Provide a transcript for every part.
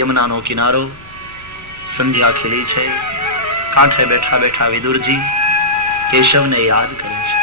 યમુનાનો કિનારો, સંધ્યા ખીલી છે. કાંઠે બેઠા બેઠા વિદુરજી કેશવને યાદ કરે છે.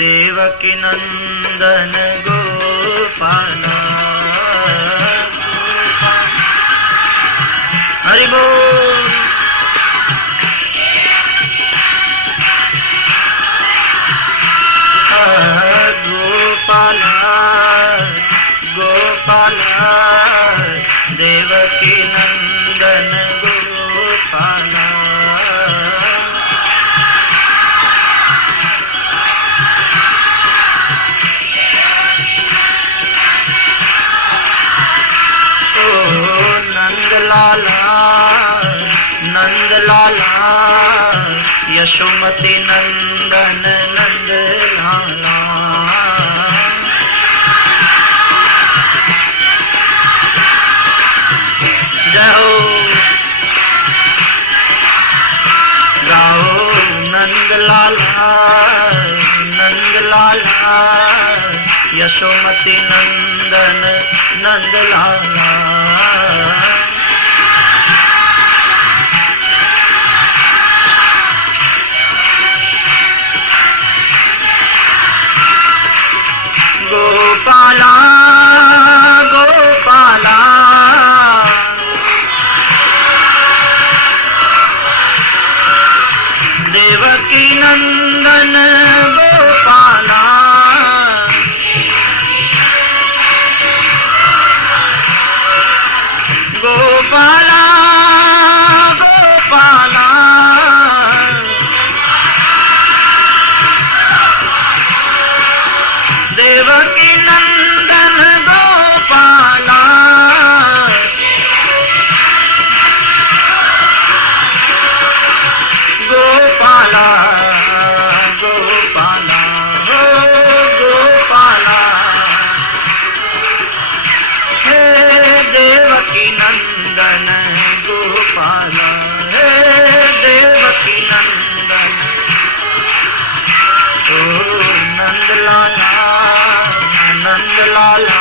देवकी नंदन गोपाल, हरि बोल। गोपाल गोपाल देवकी नंदन गोपाल, नंद लाला यशोमती नंदन नंद लाला, जय हो गाओ नंद लाला यशोमती नंदन नंद लाला, गोपाला गोपाला देवकी नंदन गोपाला, गोपाला गोपाला देवकी नंदन गोपाला, गोपाला गोपाला हो गोपाला, हे देवकी नंदन गोपाला, हे देवकी नंदन ओ नंदलाला नंदलाला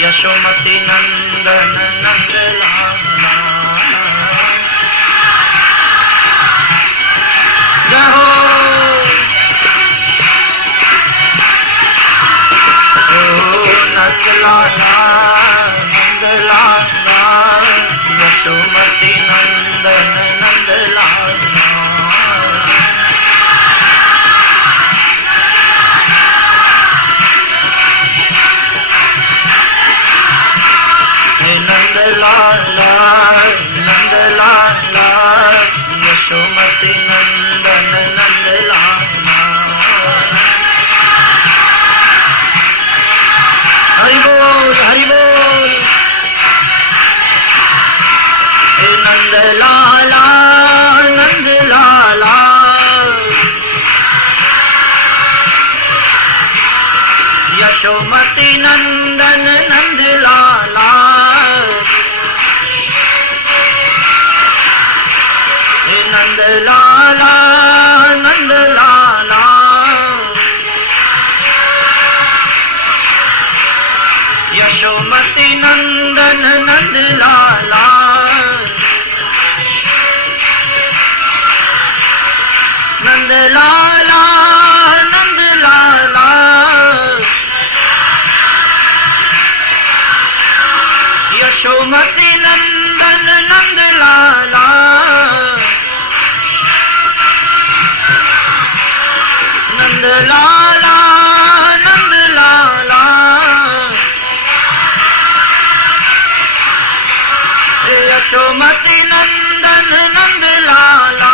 यशोमती नंदन नंदलाला, जय हो नंदलाला नंदलाला यशोमती नंदन नंदलाला, नंदलाला नंदलाला यशोमती नंदन नंदलाला, हरि यशोमती नंदन नंद लाला नंद लाला नंद लाला यशोमती नंदन नंद लाला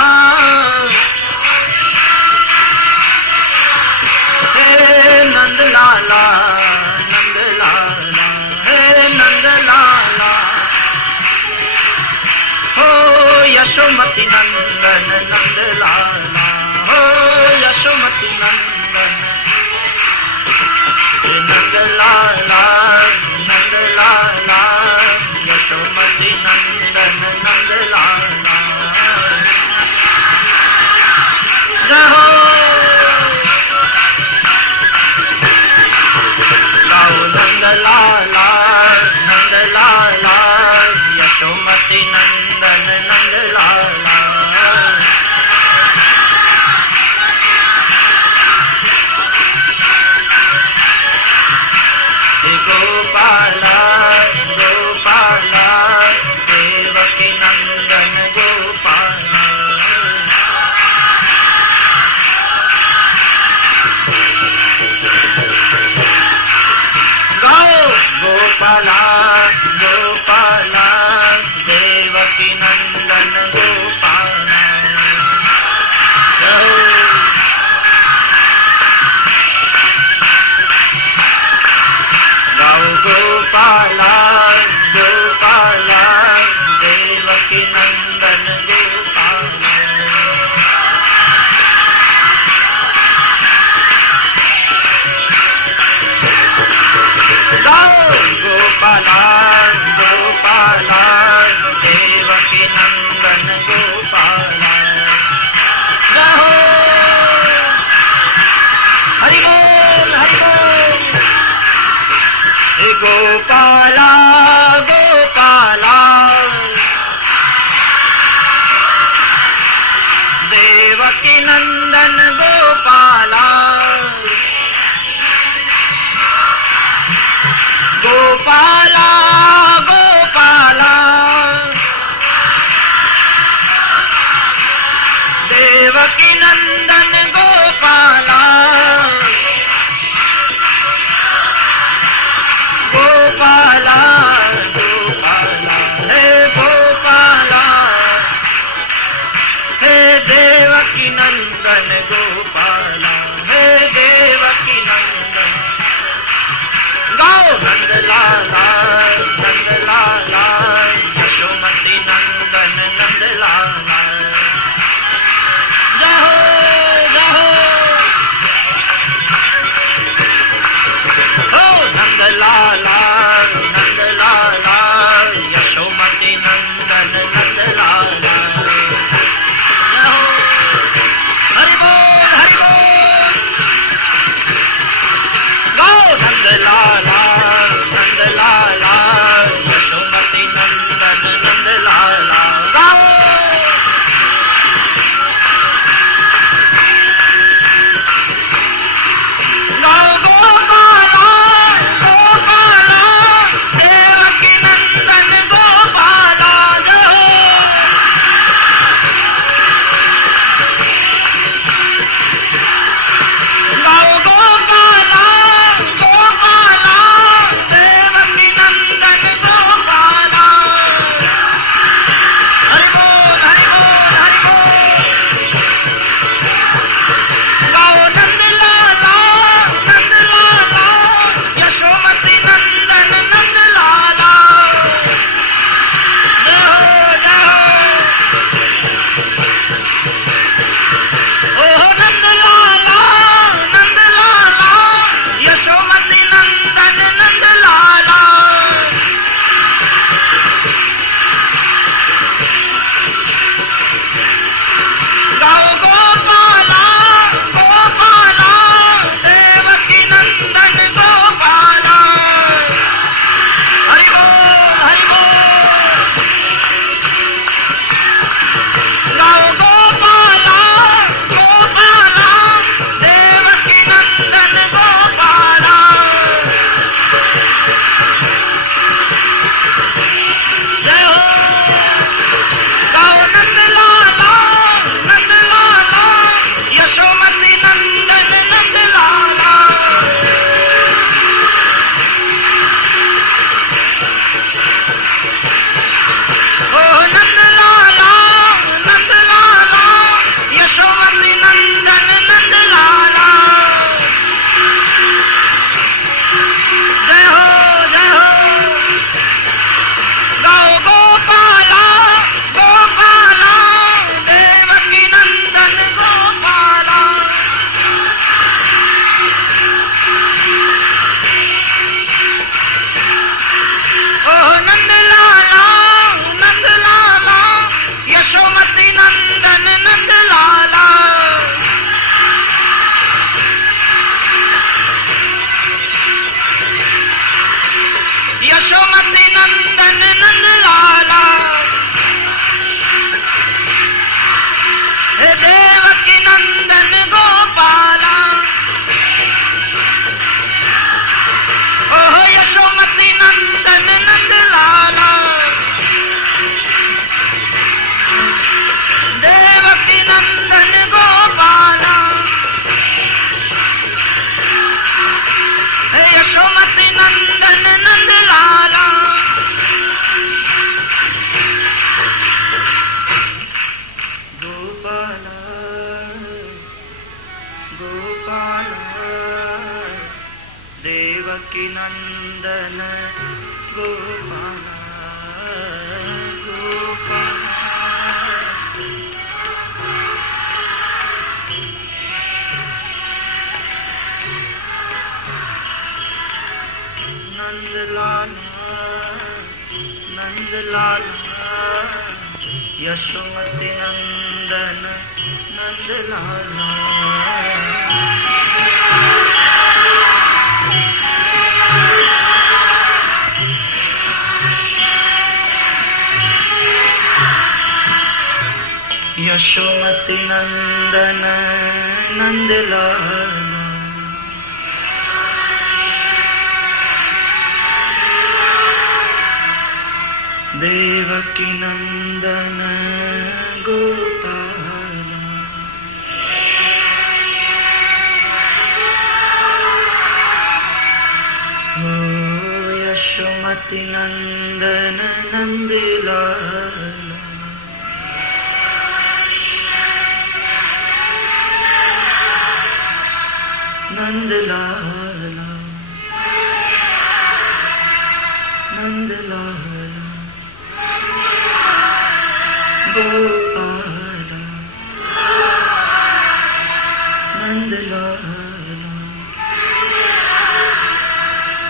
हे नंद लाला नंद लाला हे नंद लाला हो यशोमती नंदन नंद लाला हो यशोमती नंदन नंद लाला नंद लाला यशोमती नंदन नंद लाला जय हो गाओ नंद लाला नंद लाला यशोमती नंदन नंद लाला गोपाल नंद लाला यशोमती नंदन नंद लाला यशोमती नंदन नंद लाला देवकी नंदन गोपाल हो यशोमती नंदन नंदलाल नंदलाल नंदलाल गोपाल नंदलाल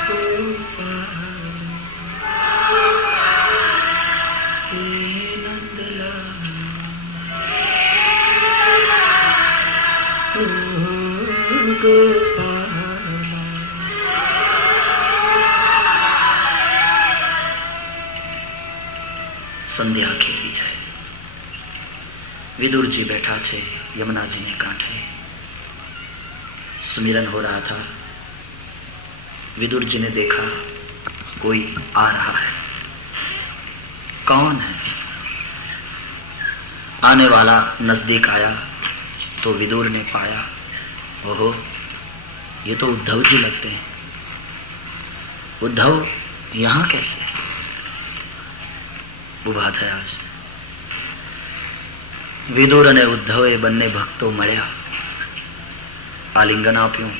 गोपाल हे नंदलाल ओ गोपाल। संध्या खेली जाए। विदुर जी बैठा थे यमुना जी ने कांठे, सुमिरन हो रहा था। विदुर जी ने देखा कोई आ रहा है। कौन है? आने वाला नजदीक आया तो विदुर ने पाया, ओहो ये तो उद्धव जी लगते हैं। उद्धव यहां कैसे? उभा થયા आज વિદુર અને ઉદ્ધવે બંને ભક્તો મળ્યા, આલિંગન આપ્યું।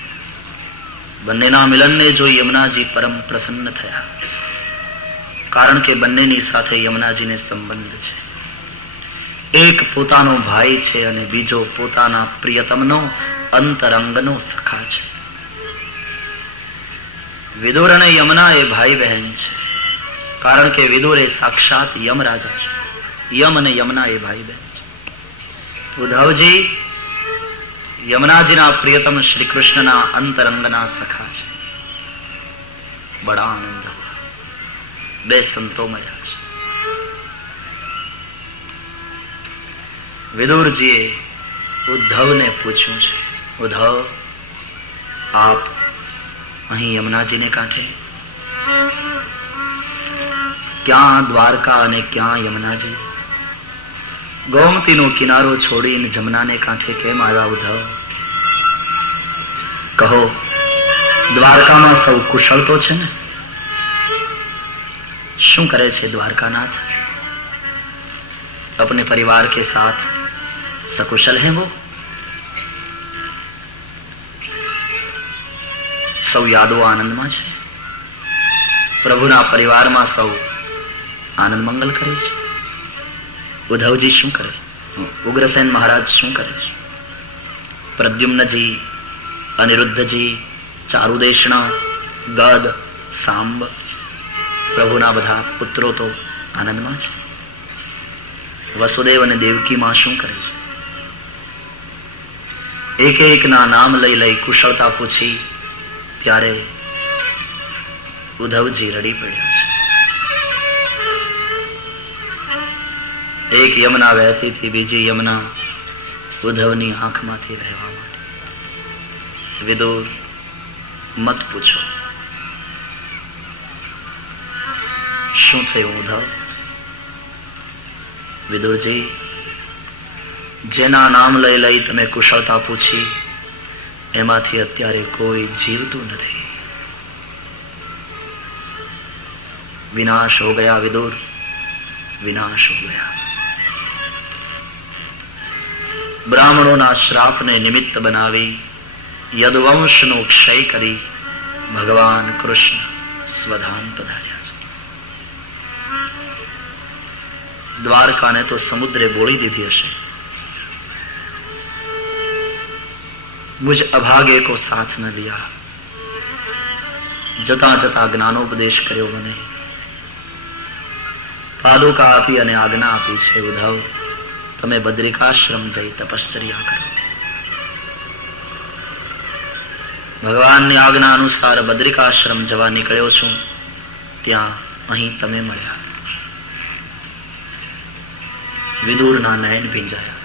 બંનેના મિલનને જોઈ યમુનાજી પરમ પ્રસન્ન થયા, કારણ કે બંનેની સાથે યમુનાજીને સંબંધ છે। એક પોતાનો ભાઈ છે અને બીજો પોતાના પ્રિયતમનો અંતરંગનો સખા છે। વિદુર અને યમુના એ ભાઈ બહેન છે, કારણ કે વિદુર એ સાક્ષાત યમ રાજા છે। યમ અને યમુના એ ભાઈ બહેન છે। ઉદ્ધવજી યમુનાજીના પ્રિયતમ શ્રી કૃષ્ણના અંતરંગના સખા છે। બડા આનંદ हुआ। બે સંતો મળ્યા છે। વિદુરજીએ ઉદ્ધવને પૂછ્યું છે, ઉદ્ધવ આપ અહીં યમુનાજીને કાંઠે? ક્યાં દ્વારકા અને ક્યાં યમુનાજી? ગોમતીનો કિનારો છોડીને જમનાને કાંઠે કેમ આવ્યા ઉદ્ધવ? કહો, દ્વારકામાં સૌ કુશળ તો છે ને? શું કરે છે દ્વારકાનાથ? अपने परिवार के साथ सकुशल हैं वो? સૌ યાદો આનંદમાં છે? પ્રભુના પરિવારમાં સૌ આનંદ મંગલ કરે છે? ઉદ્ધવજી શું કરે? ઉગ્રસેન મહારાજ શું કરે છે? પ્રદ્યુમ્નજી, અનિરુદ્ધજી, ચારુદેશણા, ગદ, સાંબ, પ્રભુના બધા પુત્રો તો આનંદમાં છે। વસુદેવ અને દેવકી માં શું કરે છે? એક એકના નામ લઈ લઈ કુશળતા પૂછી ત્યારે ઉદ્ધવજી રડી પડ્યા છે। એક યમુના વહેતી હતી, બીજી યમુના ઉદ્ધવની આંખમાંથી વહેવા માંડી। વિદુર મત પૂછો, શું થયું ઉદ્ધવ? વિદુરજી, જેના નામ લઈ લઈ તમે કુશળતા પૂછી એમાંથી અત્યારે કોઈ જીવતું નથી। વિનાશ હો ગયા વિદુર, વિનાશ હો ગયા। બ્રાહ્મણોના શ્રાપને નિમિત્ત બનાવી યદુવંશનો ક્ષય કરી ભગવાન કૃષ્ણ સ્વધામ પધાર્યા છે। દ્વારકાને તો સમુદ્રે બોળી દીધી હશે। मुझ अभागे को साथ न दिया। जता जता ज्ञानोपदेश कर्यो મને। પાદુકા આપી અને આજ્ઞા આપી છે, ઉદ્ધવ તમે બદ્રિકાશ્રમ જઈ તપશ્ચર્યા કરો. ભગવાનની આજ્ઞા અનુસાર બદ્રિકાશ્રમ જવા નીકળ્યો છું. ત્યાં અહીં તમે મળ્યા. વિદુરના નયન ભીંજાયા.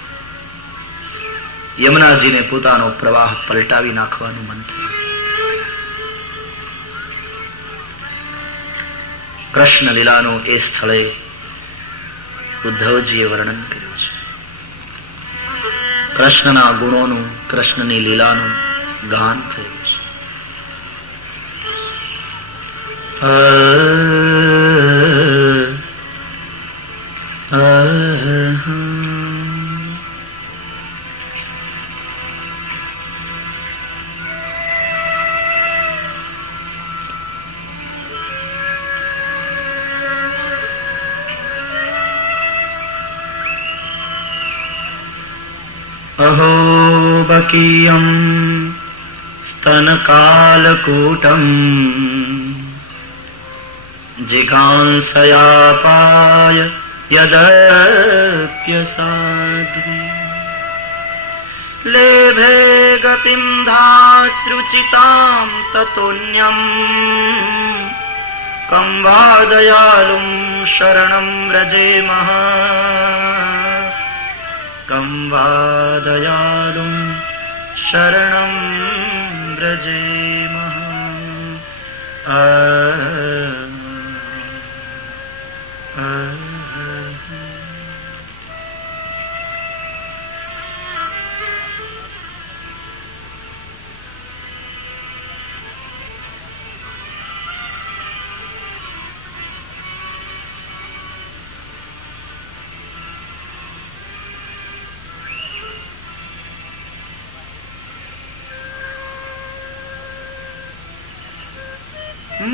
યમુનાજીને પોતાનો પ્રવાહ પલટાવી નાખવાનું મન થયું. કૃષ્ણ લીલાનું એ સ્થળે ઉદ્ધવજીએ વર્ણન કર્યું છે. કૃષ્ણના ગુણોનું, કૃષ્ણની લીલાનું ગાન થયું છે. અહો બકીયમ સ્તનકાલકૂટમ જિઘાંસયાપાય યદપ્યસાધ્વી લેભે ગતિમ ધાતૃચિતામ તતોન્યમ કં વા દયાલું શરણં વ્રજેમઃ કં વા દયાલું શરણં વ્રજેમઃ.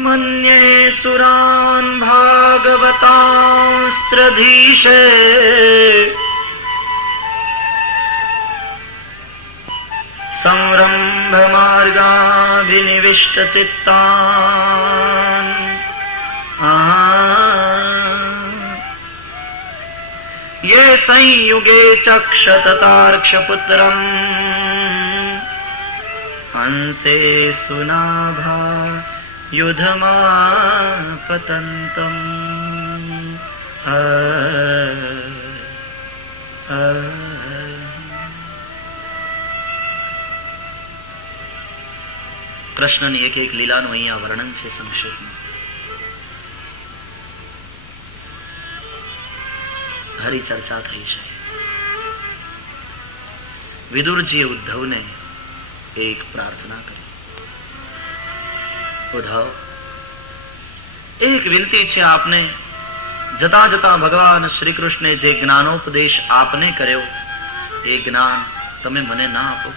મન્યે સુરાન ભાગવતાસ્ત્રધીશે સંરંભ માર્ગાભિનિવિષ્ટ ચિત્તાન યે સંયુગે ચક્ષતતાર્ક્ષપુત્રમ હંસે સુનાભા યુધમાપતંતમ. કૃષ્ણની એક એક લીલાનું અહીંયા વર્ણન છે સંક્ષેપમાં. હરી ચર્ચા થઈ છે. વિદુરજીએ ઉદ્ધવને એક પ્રાર્થના કરી. ઉદ્ધવ, એક વિનંતી છે આપને. જતા જતા ભગવાન શ્રી કૃષ્ણે જે જ્ઞાનોપદેશ આપને કર્યો એ જ્ઞાન તમે મને ના આપો.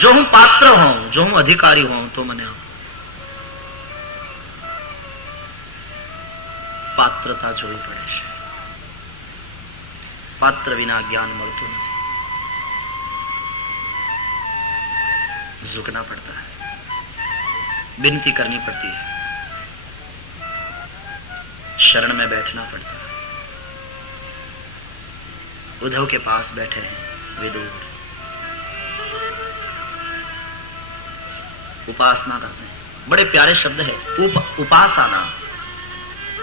જો હું પાત્ર હોઉં, જો હું અધિકારી હોઉં તો મને આપો. પાત્રતા જોવી પડે છે. પાત્ર વિના જ્ઞાન મળતું નથી. झुकना पड़ता है, विनती करनी पड़ती है, शरण में बैठना पड़ता है. उद्धव के पास बैठे हैं विदुर, उपासना करते हैं. बड़े प्यारे शब्द है उपासना,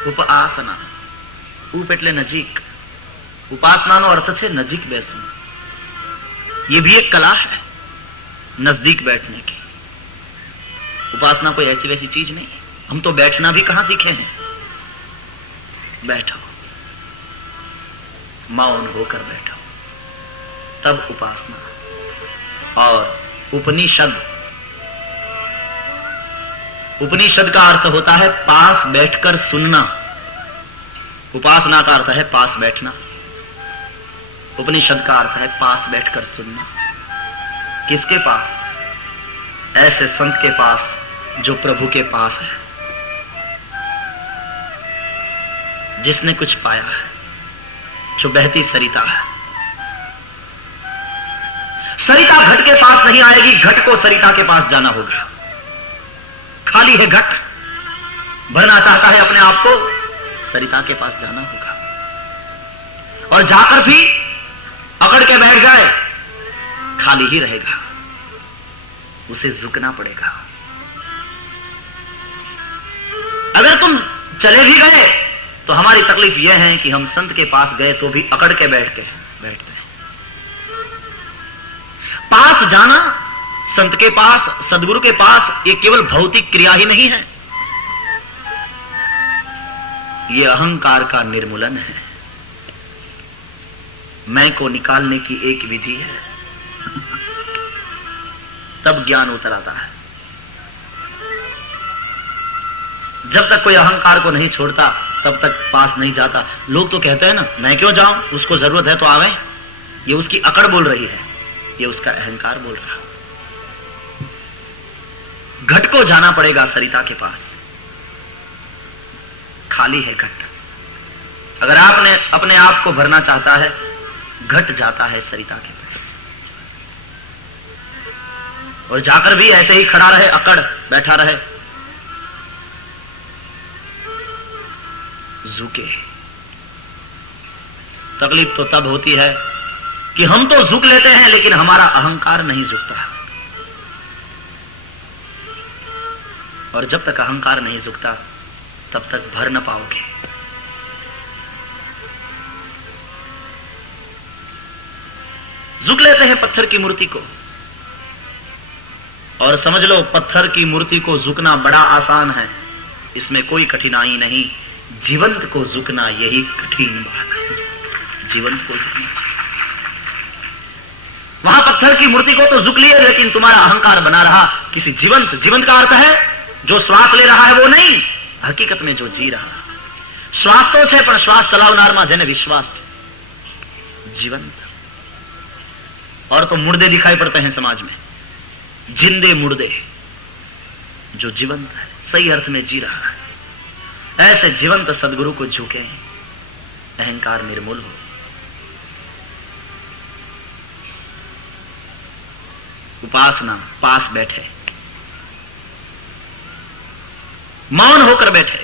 ઉપાસના. ઉપ એટલે નજીક. ઉપાસનાનો અર્થ છે નજીક બેસવું. ये भी एक कला है, नजदीक बैठने की. उपासना कोई ऐसी वैसी चीज नहीं. हम तो बैठना भी कहां सीखे हैं. बैठो, मौन होकर बैठो, तब उपासना. और उपनिषद, उपनिषद का अर्थ होता है पास बैठकर सुनना. उपासना का अर्थ है पास बैठना. उपनिषद का अर्थ है पास बैठकर सुनना. किसके पास? ऐसे संत के पास जो प्रभु के पास है, जिसने कुछ पाया है, जो बहती सरिता है. सरिता घट के पास नहीं आएगी, घट को सरिता के पास जाना होगा. खाली है घट, भरना चाहता है अपने आप को, सरिता के पास जाना होगा, और जाकर भी अकड़ के बैठ जाए खाली ही रहेगा, उसे झुकना पड़ेगा। अगर तुम चले भी गए तो हमारी तकलीफ यह है कि हम संत के पास गए तो भी अकड़ के बैठते हैं। पास जाना, संत के पास, सदगुरु के पास, ये केवल भौतिक क्रिया ही नहीं है, ये अहंकार का निर्मूलन है, मैं को निकालने की एक विधि है। तब ज्ञान उतर आता है। जब तक कोई अहंकार को नहीं छोड़ता तब तक पास नहीं जाता। लोग तो कहते हैं ना, मैं क्यों जाऊं, उसको जरूरत है तो आवे। ये उसकी अकड़ बोल रही है, ये उसका अहंकार बोल रहा। घट को जाना पड़ेगा सरिता के पास, खाली है घट। अगर आपने अपने आप को भरना चाहता है, घट जाता है सरिता के पास, और जाकर भी ऐसे ही खड़ा रहे, अकड़ बैठा रहे, झुके। तकलीफ तो तब होती है कि हम तो झुक लेते हैं लेकिन हमारा अहंकार नहीं झुकता, और जब तक अहंकार नहीं झुकता तब तक भर न पाओगे। झुक लेते हैं पत्थर की मूर्ति को, और समझ लो पत्थर की मूर्ति को झुकना बड़ा आसान है, इसमें कोई कठिनाई नहीं। जीवंत को झुकना यही कठिन बात है। जीवंत को झुकना, वहां पत्थर की मूर्ति को तो झुक लिए लेकिन तुम्हारा अहंकार बना रहा किसी जीवंत। जीवंत का अर्थ है जो श्वास ले रहा है वो नहीं, हकीकत में जो जी रहा। श्वास तो है पर श्वास चलावनाરમાં જેને विश्वास जीवंत। और तो मुर्दे दिखाई पड़ते हैं समाज में, जिंदे मुर्दे। जो जीवंत है, सही अर्थ में जी रहा है, ऐसे जीवंत सदगुरु को झुके, अहंकार निर्मूल हो। उपासना, पास बैठे, मौन होकर बैठे,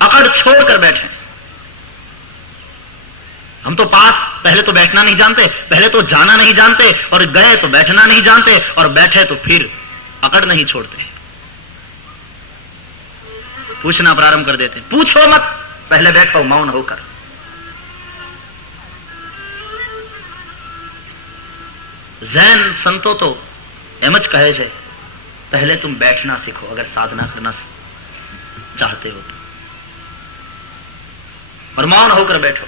अकड़ छोड़कर बैठे। हम तो पास पहले तो बैठना नहीं जानते, पहले तो जाना नहीं जानते, और गए तो बैठना नहीं जानते, और बैठे तो फिर अकड़ नहीं छोड़ते, पूछना प्रारंभ कर देते। पूछो मत, पहले बैठो मौन होकर। जैन संतो तो एम ज कहे छे, पहले तुम बैठना सीखो अगर साधना करना चाहते हो तो, और मौन होकर बैठो।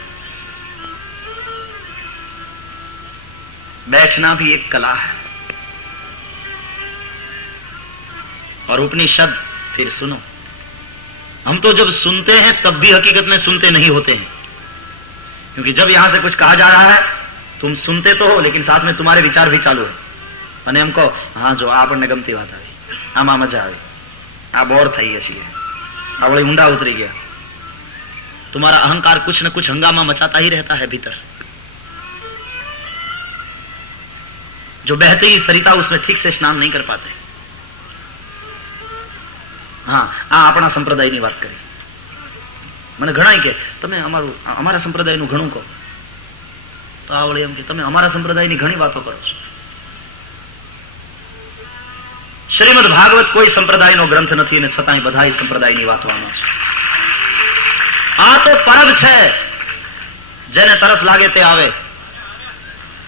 बैठना भी एक कला है। और उपनिषद फिर सुनो। हम तो जब सुनते हैं तब भी हकीकत में सुनते नहीं होते हैं, क्योंकि जब यहां से कुछ कहा जा रहा है तुम सुनते तो हो लेकिन साथ में तुम्हारे विचार भी चालू है। અને એમ કહો, હા જો આ આપણને ગમતી વાત આવી, આમાં મજા આવી, આ બોર થઈ ગયા છીએ, આ વળી ઊંડા ઉતરી ગયા। तुम्हारा अहंकार कुछ न कुछ हंगामा मचाता ही रहता है भीतर। जो बहती ही सरिता उसमें ठीक से स्नान नहीं कर पाते। हाँ, आ अपना संप्रदायની વાત કરી। મને ઘણાય કે તમે અમારા સંપ્રદાયનું ઘણું કહો, તો આ વળી એમ કે તમે અમારા સંપ્રદાયની ઘણી વાતો કરો છો। શ્રીમદ ભાગવત કોઈ સંપ્રદાયનો ગ્રંથ નથી અને છતાંય બધાય સંપ્રદાયની વાતો આમાં છે। આ તો પરબ છે, જેને તરસ લાગે તે આવે।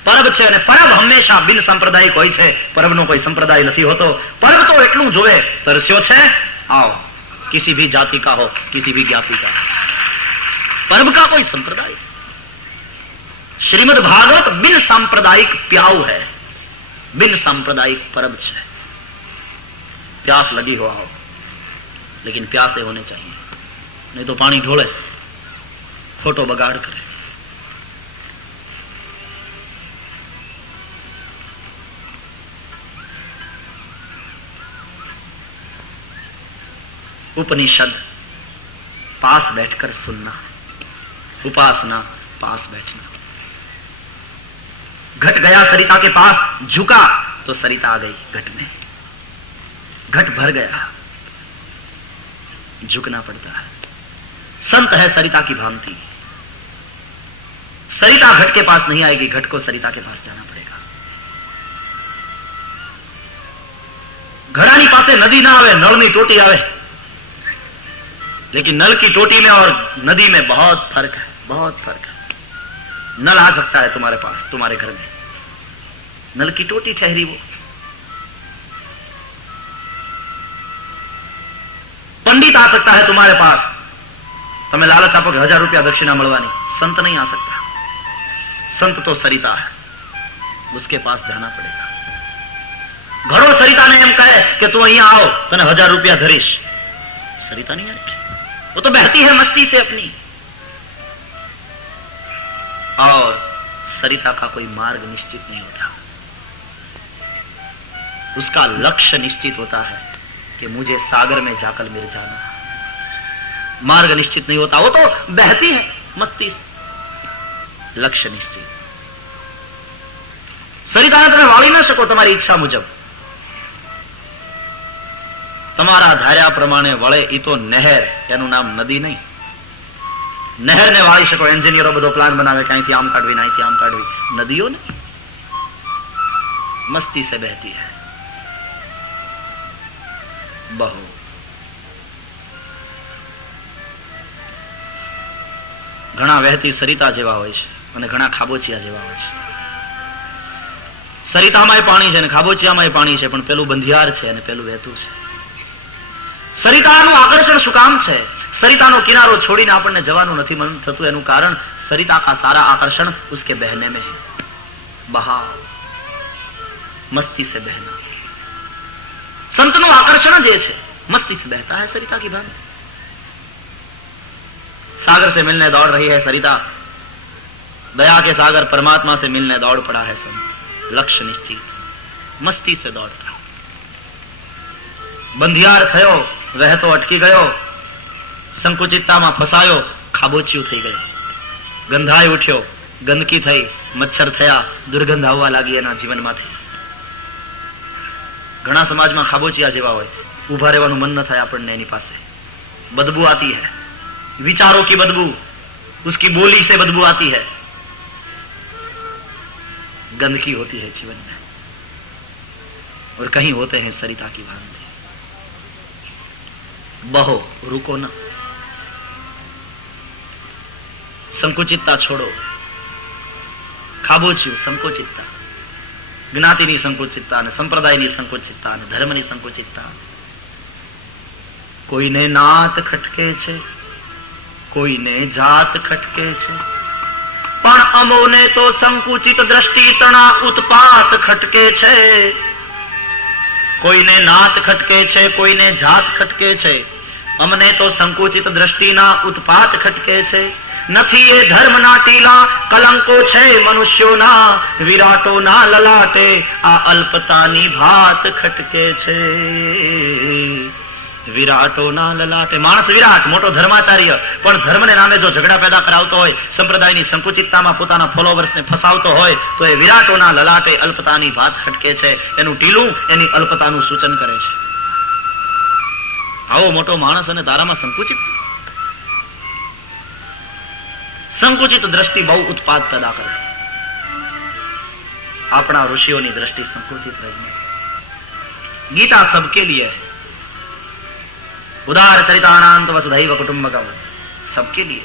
પરબ છે અને પરબ હંમેશા બિન સાંપ્રદાયિક હોય છે। પરબનો કોઈ સંપ્રદાય નથી હોતો। પરબ તો એટલું જોવે, તરસ્યો છે आओ, किसी भी जाति का हो, किसी भी ज्ञाति का। परब का कोई संप्रदाय। श्रीमद् भागवत बिन सांप्रदायिक प्याऊ है, बिन सांप्रदायिक परब है। प्यास लगी हो आओ, लेकिन प्यासे होने चाहिए, नहीं तो पानी ढोले, फोटो बगाड़ करे। उपनिषद पास बैठकर सुनना, उपासना पास बैठना। घट गया सरिता के पास, झुका तो सरिता आ गई घट में। घट भर गया, झुकना पड़ता है। संत है सरिता की भांति। सरिता घट के पास नहीं आएगी, घट को सरिता के पास जाना पड़ेगा। घड़ानी पासे नदी ना आवे, नळनी टोटी आवे। लेकिन नल की टोटी में और नदी में बहुत फर्क है, बहुत फर्क है। नल आ सकता है तुम्हारे पास, तुम्हारे घर में, नल की टोटी ठहरी वो। पंडित आ सकता है तुम्हारे पास, તમે લાલચ આપો કે 1000 રૂપિયા દક્ષિણા મળવાની, संत नहीं आ सकता। संत तो सरिता है, उसके पास जाना पड़ेगा। घड़ो सरिता ने एम कहे कि तू અહીંયા आओ, तने 1000 રૂપિયા धरीश, सरिता नहीं आएगी, वो तो बहती है मस्ती से अपनी। और सरिता का कोई मार्ग निश्चित नहीं होता, उसका लक्ष्य निश्चित होता है कि मुझे सागर में जाकर मिल जाना। मार्ग निश्चित नहीं होता, वो तो बहती है मस्ती से। लक्ष्य निश्चित। सरिताने તમે વાળી ના શકો તમારી ઈચ્છા મુજબ, તમારા ધાર્યા પ્રમાણે વળે એ તો નહેર, એનું નામ નદી નહીં। નહેર ને વાળી શકો, એન્જિનિયરો બધો પ્લાન બનાવે કે અહીંથી આમ કાઢવી, અહીંથી આમ કાઢવી, નદીઓ ને મસ્તી से बहती है બહુ। ઘણા વહેતી સરિતા જેવા હોય છે અને ઘણા ખાબોચિયા જેવા હોય છે। સરિતામાંય પાણી છે અને ખાબોચિયામાંય પાણી છે, પણ પેલું બંધિયાર છે અને પેલું વહેતું છે। સરિતાનું આકર્ષણ શું કામ છે? સરિતાનો કિનારો છોડીને આપણને જવાનું નથી મન થતું, એનું કારણ સરિતા का सारा आकर्षण उसके बहने में है। बहाव, मस्ती से बहना। संतનું આકર્ષણ જે છે मस्ती से बहता है सरिता की भांति। सागर से मिलने दौड़ रही है सरिता, दया के सागर परमात्मा से मिलने दौड़ पड़ा है संत। लक्ष्य निश्चित, मस्ती से दौड़ रहा। બંધિયાર થયો, વહેતો અટકી ગયો, સંકુચિતતામાં ફસાયો, ખાબોચિયું થઈ ગયો, ગંધાઈ ઉઠ્યો, ગંદકી થઈ, મચ્છર થયા, દુર્ગંધ આવવા લાગી એના જીવનમાંથી। ઘણા સમાજમાં ખાબોચિયા જેવા હોય, ઉભા રહેવાનું મન ન થાય આપણને એની પાસે। बदबू आती है, विचारों की बदबू, उसकी बोली से बदबू आती है, गंदगी होती है जीवन में। और कहीं होते हैं सरिता की भांति। बहो, रुको न, संकुचितता छोड़ो। खाबोच्યું संकुचितता, જ્ઞાતિની સંકુચિતતા અને સંપ્રદાયની સંકુચિતતા અને ધર્મની સંકુચિતતા। કોઈને નાત ખટકે છે, કોઈને જાત ખટકે છે, પણ અમોને તો સંકુચિત દ્રષ્ટિ તણા ઉત્પાત ખટકે છે। કોઈને નાત ખટકે છે, કોઈને જાત ખટકે છે, અમને તો સંકુચિત દ્રષ્ટિના ઉત્પાત ખટકે છે। નથી એ ધર્મના ટીલા, કલંકો છે મનુષ્યોના, વિરાટોના લલાટે આ અલ્પતાની ભાત ખટકે છે। વિરાટોના લલાટે, માણસ વિરાટ, મોટો ધર્માચાર્ય, પણ ધર્મને નામે જો ઝઘડા પેદા કરાવતો હોય, સંપ્રદાયની સંકુચિતતામાં પોતાના ફોલોવર્સને ફસાવતો હોય, તો એ વિરાટોના લલાટે અલ્પતાની ભાત ખટકે છે। એનું ટીલું એની અલ્પતાનું સૂચન કરે છે। આવો મોટો માણસ અને તારામાં संकुचित दृष्टि बहु उत्पाद पैदा करे। अपना ऋषियों की दृष्टि संकुचित रही। गीता सबके लिए है। उदार चरितानांत वसुधैव कुटुंबकम, सबके लिए।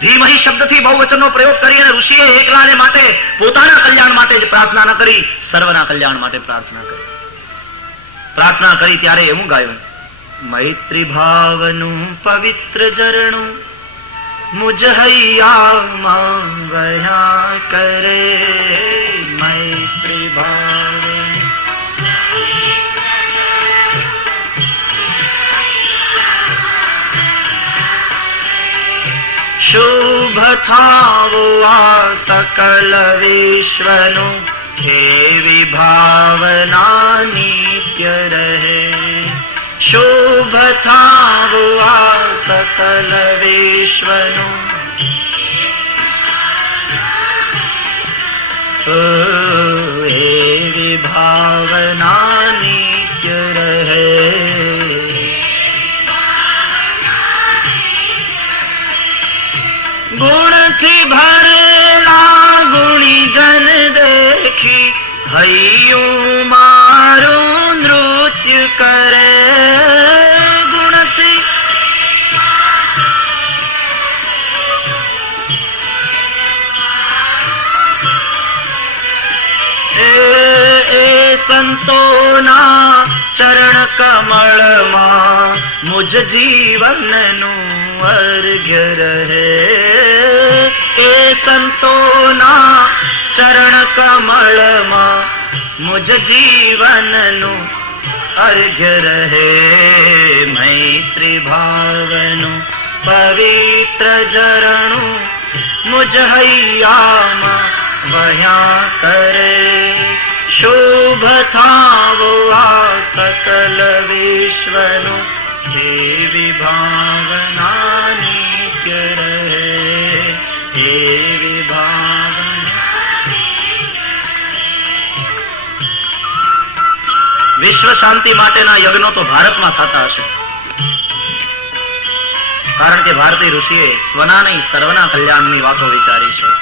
धीमहि शब्द थी बहुवचनનો પ્રયોગ કરી અને ઋષિએ એકલાને માટે પોતાના કલ્યાણ માટે જ પ્રાર્થના ન કરી, સર્વના કલ્યાણ માટે પ્રાર્થના કરી। પ્રાર્થના કરી ત્યારે એવું ગાયું, મૈત્રી ભાવનું પવિત્ર ઝરણું मुझ हैया मांगया करे। मैत्री भाव शुभ थावो आ सकल विश्वनु, एवी भावना नित्य रहे। शुभ थावो आ सकल विश्वनु, एवी भावना नित्य रहे। गुण थी भरेला गुणी जन देखी हईयूं मारू नृत्य करे गुण थी ए संतोना चरण कमल मां मुझ जीवन नु अर्घ्य रहे ए संतोना चरण कमल मां मुझ जीवन नु अर्घ्य रहे मैत्री भावनु पवित्र जरणु मुझ हैया मां वह्या करे शुभ थावो आ सकल विश्वनु एवी भावना नित्य रहे एवी भावना। विश्व शांति माटेना यज्ञो तो भारत में थता हशे कारण के भारतीय ऋषिए स्वना नहीं सर्वना कल्याणनी वातो विचारी छे।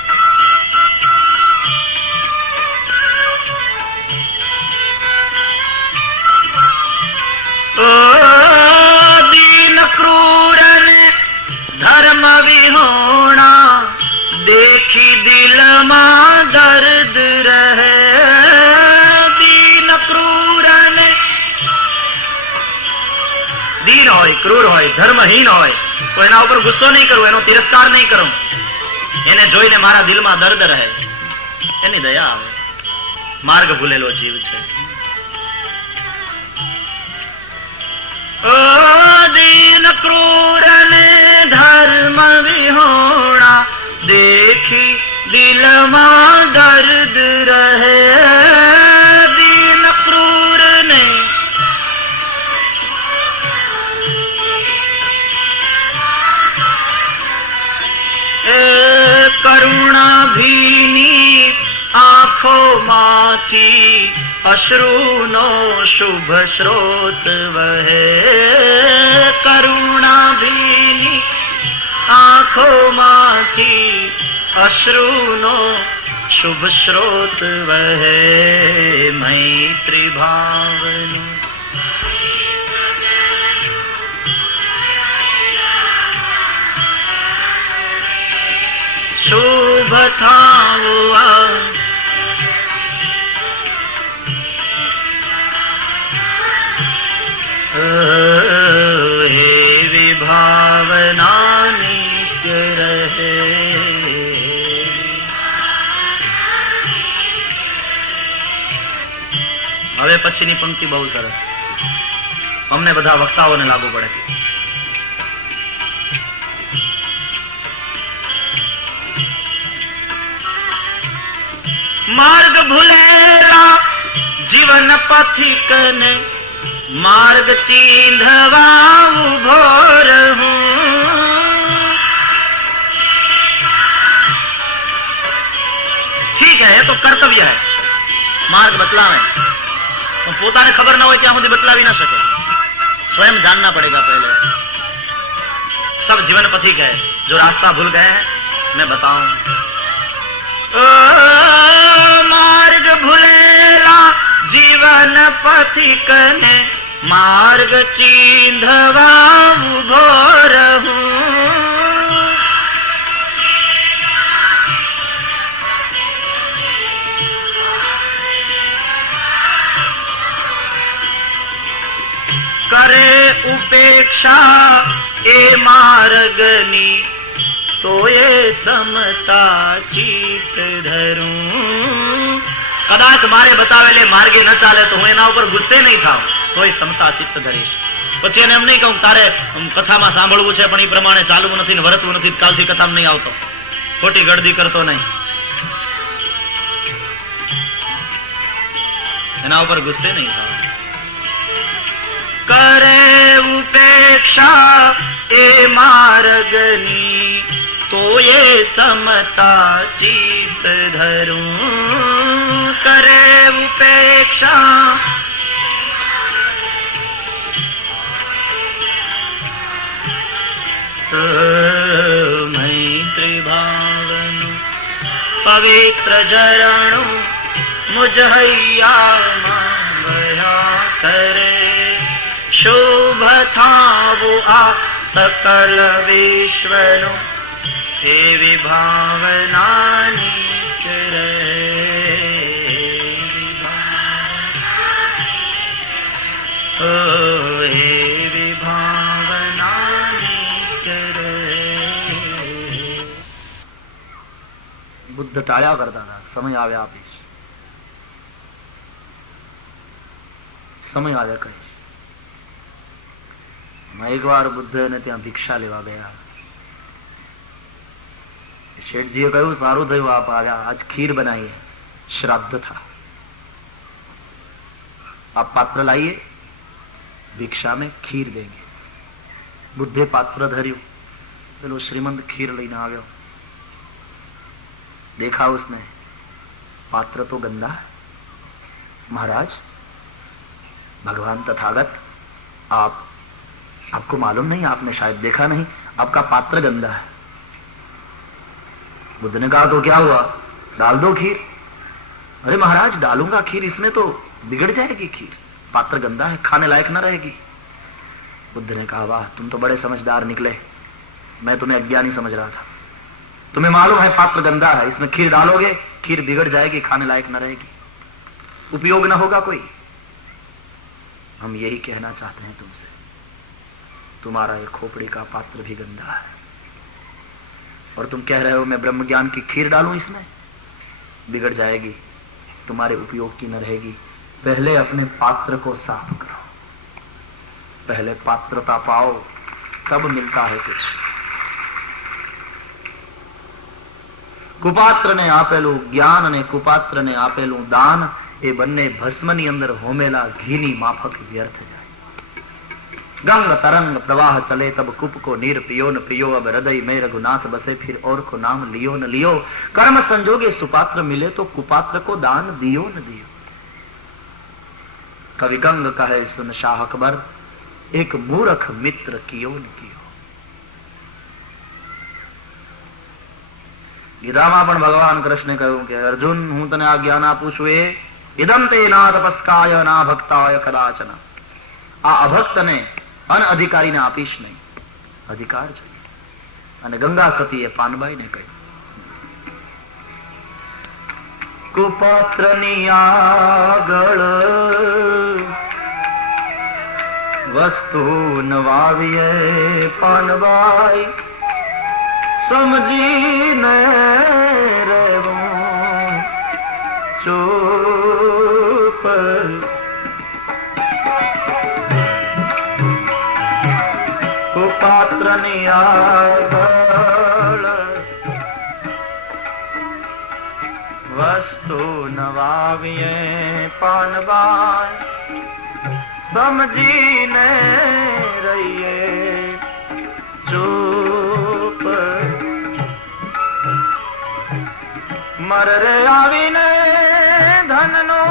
दीन क्रूर ने धर्म विहोणा देखी दिल मां दर्द रहे दीन क्रूर ने दीन होय क्रूर होय धर्महीन होय तो एना ऊपर गुस्सो नहीं करो एनो तिरस्कार नहीं करो एने जोईने मारा दिल में दर्द रहे एनी दया आवे मार्ग भूलेलो जीव छे। दीन क्रूर ने धर्म विहोणा देखी दिल मां दर्द रहे दीन क्रूर ने करुणा भीनी आंखों माथी अश्रु नो शुभ स्रोत वहे करुणा भीनी आंखों माथी अश्रु नो शुभ स्रोत वहे मैत्री भावनु शुभ थाओ हे विभावना नित्य रहे। હવે પછીની પંક્તિ બહુ સરસ અમને બધા વક્તાઓને લાગુ પડે। मार्ग भूलेला जीवन पथिक ने मार्ग चींधवा उभो रहूं ठीक है ये तो कर्तव्य है मार्ग बतलावे तो पोता ने खबर ना हो क्या मुझे बतला भी ना सके स्वयं जानना पड़ेगा पहले। सब जीवन पथिक है जो रास्ता भूल गए हैं मैं बताऊं मार्ग भूलेला जीवन पथिक ने मार्ग चींधवा उभो रहूं करे उपेक्षा ए मार्गनी तो ये समता चित धरूं कदाच मारे बतावेले मार्गे न चाले तो हूँ एना ऊपर गुस्से नहीं थाव तो समता चित्त धरीश પછી એને એમ નહીં કહું તારે કથામાં સાંભળવું છે પણ એ પ્રમાણે ચાલવું નથી ને વર્તવું નથી કાલથી કથામાં નહીં આવતો ખોટી ગળદી કરતો નહીં એના ઉપર ગુસ્સે નહીં થાવ કરે ઉપેક્ષા એ માર્ગની तो ये समता चित धरूं करे उपेक्षा मैत्री पवित्र झरणों मुझ हैया वया करे, शुभ था वो आ सकल विश्वनो, एवी भावनानी करे। एवी भावनानी करे। બુદ્ધ ટાળ્યા કરતા હતા, સમય આવે આપીશ, સમય આવે કહીશ. એકવાર બુદ્ધ ને ત્યાં ભિક્ષા લેવા ગયા. શેઠજીએ કહ્યું, સારું થયું આપ આવ્યા, આજ ખીર બનાવીએ, શ્રાદ્ધ था, आप पात्र लाइए, भिक्षा में खीर देंगे. बुद्धे पात्र धर्યું, પેલો શ્રીમંત ખીર લઈને આવ્યો. देखा उसने, पात्र तो गंदा. महाराज, भगवान तथागत, आपको मालूम नहीं, आपने शायद देखा नहीं, आपका पात्र गंदा है. बुद्ध ने कहा, तो क्या हुआ, डाल दो खीर. अरे महाराज, डालूंगा खीर, इसमें तो बिगड़ जाएगी खीर, पात्र गंदा है, खाने लायक न रहेगी. बुद्ध ने कहा, वाह, तुम तो बड़े समझदार निकले, मैं तुम्हें अज्ञानी समझ रहा था. तुम्हें मालूम है पात्र गंदा है, इसमें खीर डालोगे, खीर बिगड़ जाएगी, खाने लायक न रहेगी, उपयोग न होगा कोई. हम यही कहना चाहते हैं तुमसे, तुम्हारा ये खोपड़ी का पात्र भी गंदा है, और तुम कह रहे हो मैं ब्रह्म ज्ञान की खीर डालूं इसमें, बिगड़ जाएगी, तुम्हारे उपयोग की न रहेगी. पहले अपने पात्र को साफ करो, पहले पात्रता पाओ, तब मिलता है कुछ. કુપાત્રને આપેલું જ્ઞાન અને કુપાત્રને આપેલું દાન, એ બંને ભસ્મની અંદર હોમેલા ઘીની માફક વ્યર્થ જાય. गंग तरंग प्रवाह चले तब कुप को नीर पियो न पियो, अब हृदय में रघुनाथ बसे फिर और को नाम लियो न लियो. कर्म संजोगे सुपात्र मिले तो कुपात्र को दान दियो न दियो. कवि गंग कहे सुन शाह अकबर, एक मूर्ख मित्र कियो न कियो. ગીતામાં પણ ભગવાન કૃષ્ણે કહ્યું કે અર્જુન, હું તને આ જ્ઞાન આપું છું, એ ઇદમ તે ના તપસ્કાય ના ભક્તાય કદાચન. આ અભક્તને અનઅધિકારીને આપીશ નહીં, અધિકાર છે. અને ગંગા સતીએ પાનબાઈને કહ્યું, કુપાત્રની આગળ વસ્તુ નવાવીએ પાનબાઈ, સમજીને રહેવું ચૂપ. કુપાત્રની આગળ વસ્તુ નવાવીએ પાનબાઈ, સમજીને રહીએ ચૂપ. મરરે આવીને ધનનો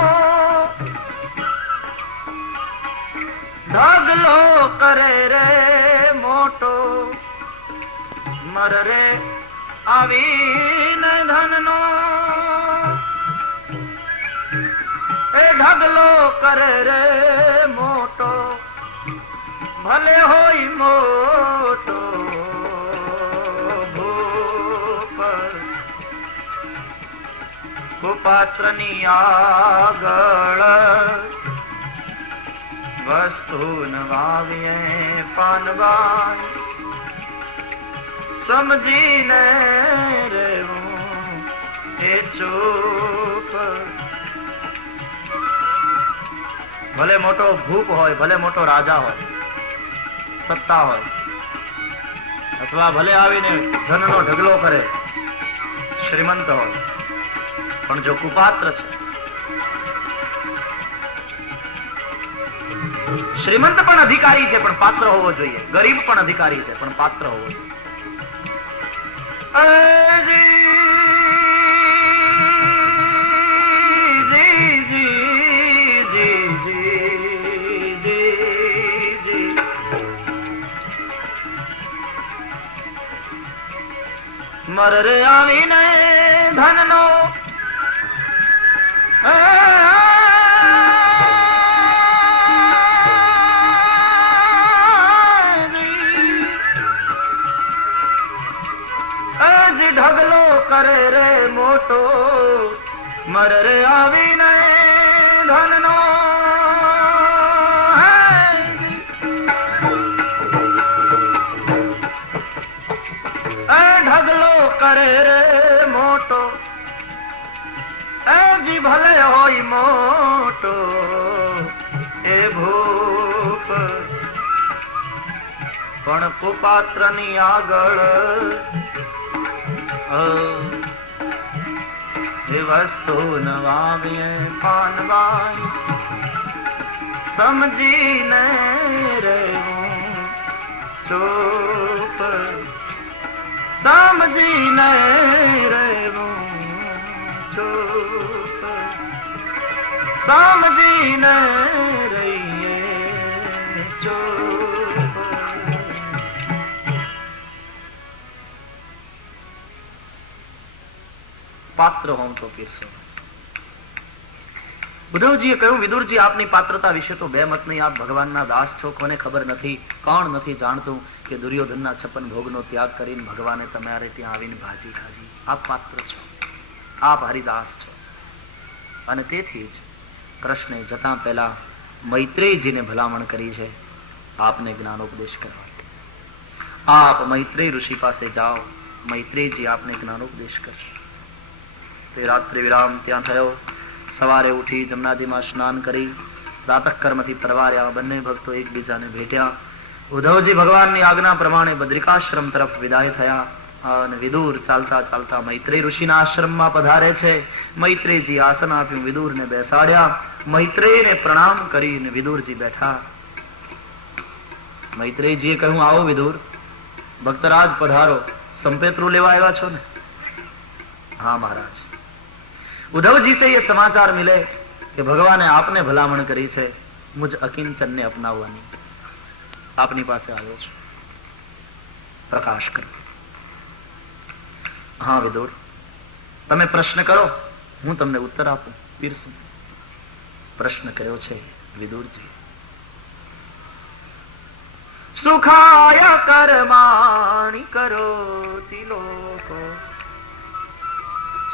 ઢગલો કરે રે મોટો. મરરે આવીને ધનનો એ ઢગલો કરે રે મોટો, ભલે હોય મોટો ભૂપ. કુપાત્રની આગળ વસ્તુ નવાવીએ પાનબાઈ, સમજીને રહેવું એ ચૂપ. ભલે મોટો ભૂપ હોય, ભલે મોટો રાજા હોય, સત્તા હોય, અથવા ભલે આવીને ધનનો ઢગલો કરે, શ્રીમંત હોય, પણ જો કુપાત્ર છે, શ્રીમંત પણ અધિકારી છે પણ પાત્ર હોવો જોઈએ, ગરીબ પણ અધિકારી છે પણ પાત્ર હોવો જોઈએ. મરરે આવીને ધનનો ઢગલો કરે રે મોટો મર રે આવીને ધનનો ઢગલો કરે રે મોટો જી ભલે હોય મોટો એ ભૂપ પણ કુપાત્રની આગળ એ વસ્તુ નવાવીએ પાનવાઈ સમજીને રહેવું ચૂપ સમજીને રહેવું ચૂપ સમજીને રહીએ ચૂપ. પાત્ર હોઉં તો પીરસો. ઉદ્ધવજીએ કહ્યું, વિદુરજી આપની પાત્રતા વિશે તો બે મત નહીં. આપ ભગવાનના દાસ છો. કોને ખબર નથી, કોણ નથી જાણતું કે દુર્યોધનના 56 ભોગનો ત્યાગ કરીને ભગવાને તમારે ત્યાં આવીને ભાજી ખાધી. આપ પાત્ર છો, આપ હરિદાસ છો. અને તેથી જ કૃષ્ણે જતા પહેલા મૈત્રેયજીને ભલામણ કરી છે આપને જ્ઞાનોપદેશ કરવા. આપ મૈત્રેય ઋષિ પાસે જાઓ, મૈત્રેયજી આપને જ્ઞાનોપદેશ કરશે. તે રાત્રિ વિરામ ત્યાં થયો. સવારે ઉઠી જમનાજીમાં સ્નાન કરી પ્રાતઃકર્મથી પરવાર્યા. બંને ભક્તો એકબીજાને ભેટ્યા. ઉદ્ધવજી ભગવાનની આજ્ઞા પ્રમાણે બદ્રિકાશ્રમ તરફ વિદાય થયા અને વિદુર ચાલતા ચાલતા મૈત્રેય ઋષિના આશ્રમમાં પધારે છે. મૈત્રેયજી આસન આપ્યું, વિદુરને બેસાડ્યા. મૈત્રેયને પ્રણામ કરીને વિદુરજી બેઠા. મૈત્રેયજીએ કહ્યું, આવો વિદુર, ભક્તરાજ પધારો. સંપેતરું લેવા આવ્યા છો ને? હા મહારાજ. ઉદ્ધવજી से ये समाचार मिले कि ભગવાને આપને ભલામણ કરી છે મુજ અકિંચનને અપનાવવાની. આપની પાસે આવ્યો છું, પ્રકાશ કરો. હા વિદુર, તમે પ્રશ્ન કરો, હું તમને ઉત્તર આપું, પીરસું. પ્રશ્ન કર્યો છે વિદુરજી. સુખાય કર્માણિ કરોતિ લોકો,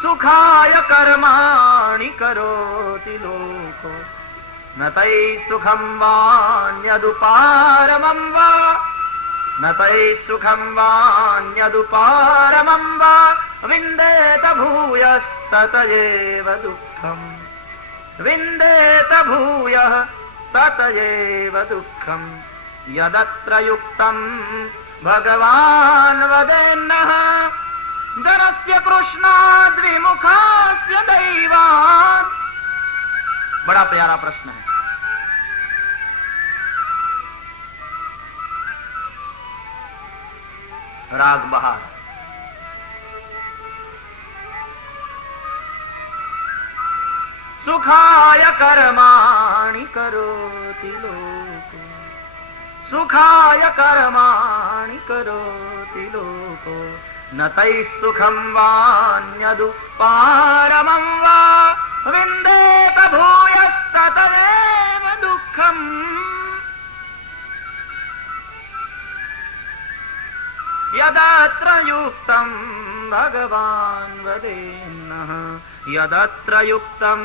સુખાય કર્માણિ કરોતિ લોકો, ન તૈ સુખમ વાન્યદુપારમં વા, ન તૈ સુખમ વાન્યદુપારમં વા, વિન્દેત ભૂયસ્તતયેવ દુઃખમ, વિન્દેત ભૂયઃ તતયેવ દુઃખમ, યદત્ર યુક્તમ ભગવાન વદેન્નઃ, જનસ્ય કૃષ્ણાદ્વિમુખાસ્ય દૈવાન. बड़ा प्यारा प्रश्न है. राग बहार. सुखाय कर्माणि करोति लोको, सुखाय कर्माणि करोति लोको, न तै सुखं वान्यदुपारमं वा, विन्देत भूयस्ततयेव दुःखम्. यदत्र युक्तं भगवान् वदेन्नः, यदत्र युक्तं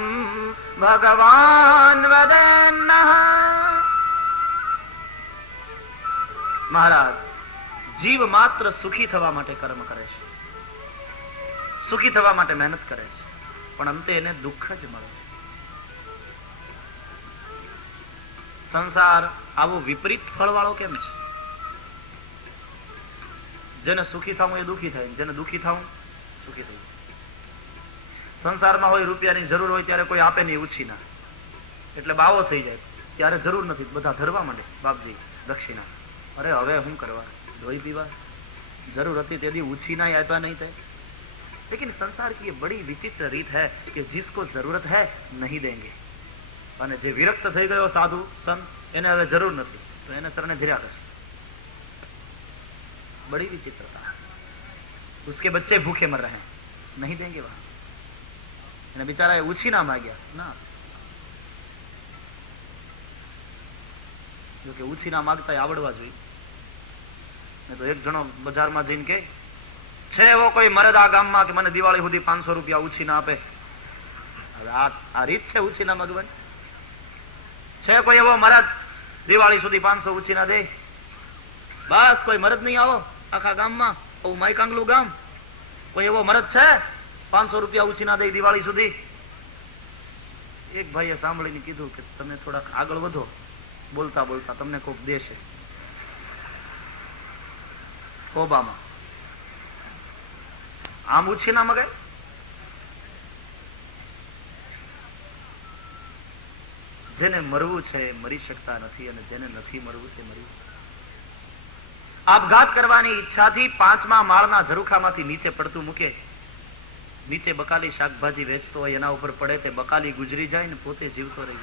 भगवान् वदेन्नः. મહારાજ, જીવ માત્ર સુખી થવા માટે કર્મ કરે છે, સુખી થવા માટે મહેનત કરે છે, પણ અંતે એને દુઃખ જ મળે છે. સંસાર આવો વિપરીત ફળ વાળો કેમ છે? જેને સુખી થવું એ દુઃખી થાય, જેને દુઃખી થવું સુખી થવું. સંસારમાં હોય, રૂપિયાની જરૂર હોય ત્યારે કોઈ આપે નહીં, ઉછીના એટલે બાવો થઈ જાય. ત્યારે જરૂર નથી, બધા ધરવા માંડે, બાપજી દક્ષિણા. અરે હવે શું કરવા, ધોઈ પીવા. જરૂર હતી તેથી ઉછીના આપ્યા નહીં થાય. लेकिन संसार की ये बड़ी विचित्र રીત है कि जिसको जरूरत है नहीं देंगे, અને જે વિરક્ત થઈ ગયો સાધુ સંત, એને હવે જરૂર નથી તો એને શરણે ધીર્યા કરશે. बड़ी विचित्रता. उसके बच्चे भूखे मर रहे हैं, નહીં દેંગે વહાં. એને બિચારા ઉછી ના માગ્યા ના, જો કે ઉછી ના માગતા આવડવા જોઈએ. તો એક જણો બજારમાં જઈને કે છે એવો કોઈ મરદ આ ગામમાં કે મને દિવાળી સુધી 500 રૂપિયા ઉછી ના આપે? હવે આ રીત છે ઉછી ના માગવાની? છે કોઈ એવો મરદ દિવાળી સુધી 500 ઉછી ના દે? બસ કોઈ મરદ નહીં આવો આખા ગામમાં, માયકાંગલું ગામ, કોઈ એવો મરદ છે 500 રૂપિયા ઉછી ના દે દિવાળી સુધી? એક ભાઈએ સાંભળીને કીધું કે તમે થોડાક આગળ વધો, બોલતા બોલતા તમને કોક દેશે. કોબામાં આમ ઉછી ના મગાય? જેને મરવું છે એ મરી શકતા નથી, અને જેને નથી મરવું તે મરી. આપઘાત કરવાની ઈચ્છાથી 5મા માળના ઝરૂખામાંથી નીચે પડતું મૂકે, નીચે બકાલી શાકભાજી વેચતો હોય એના ઉપર પડે, તે બકાલી ગુજરી જાય ને પોતે જીવતો રહી.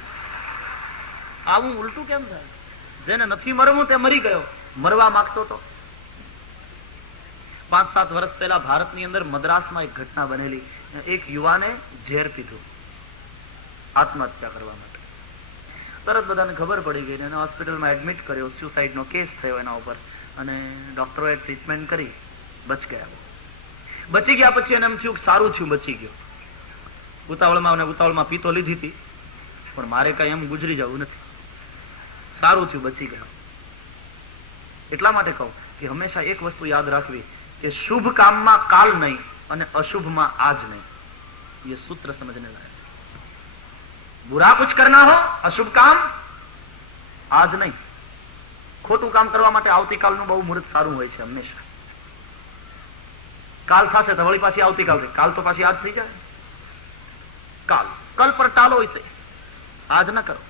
આવું ઉલટું કેમ થાય? જેને નથી મરવું તે મરી ગયો, મરવા માંગતો તો. 5-7 વર્ષ પહેલા ભારતની અંદર મદ્રાસમાં એક ઘટના બનેલી. એક યુવાને ઝેર પીધું આત્મહત્યા કરવા માટે. તરત બધાને ખબર પડી ગઈ, એને હોસ્પિટલમાં એડમિટ કર્યો, સ્યુસાઇડનો કેસ થયો એના ઉપર, અને ડોક્ટરોએ ટ્રીટમેન્ટ કરી, બચી ગયા પછી એને એમ થયું કે સારું થયું, બચી ગયો. ઉતાવળમાં પીતો લીધી હતી, પણ મારે કઈ એમ ગુજરી જવું નથી, સારું થયું, બચી ગયો. એટલા માટે કહું કે હંમેશા એક વસ્તુ યાદ રાખવી કે શુભ કામમાં કાલ નહીં અને અશુભમાં આજ નહીં. ये सूत्र समझने लायक. बुरा कुछ करना हो अशुभ काम आज नहीं. ખોટું કામ કરવા માટે આવતીકાલનું બહુ મુહૂર્ત સારું હોય છે હંમેશા. કાલ થશે તો વળી પાછી આવતીકાલ થઈ, કાલ તો પાછી આજ થઈ જાય. કલ પર ટાલો ઇસે, આજ ન કરો.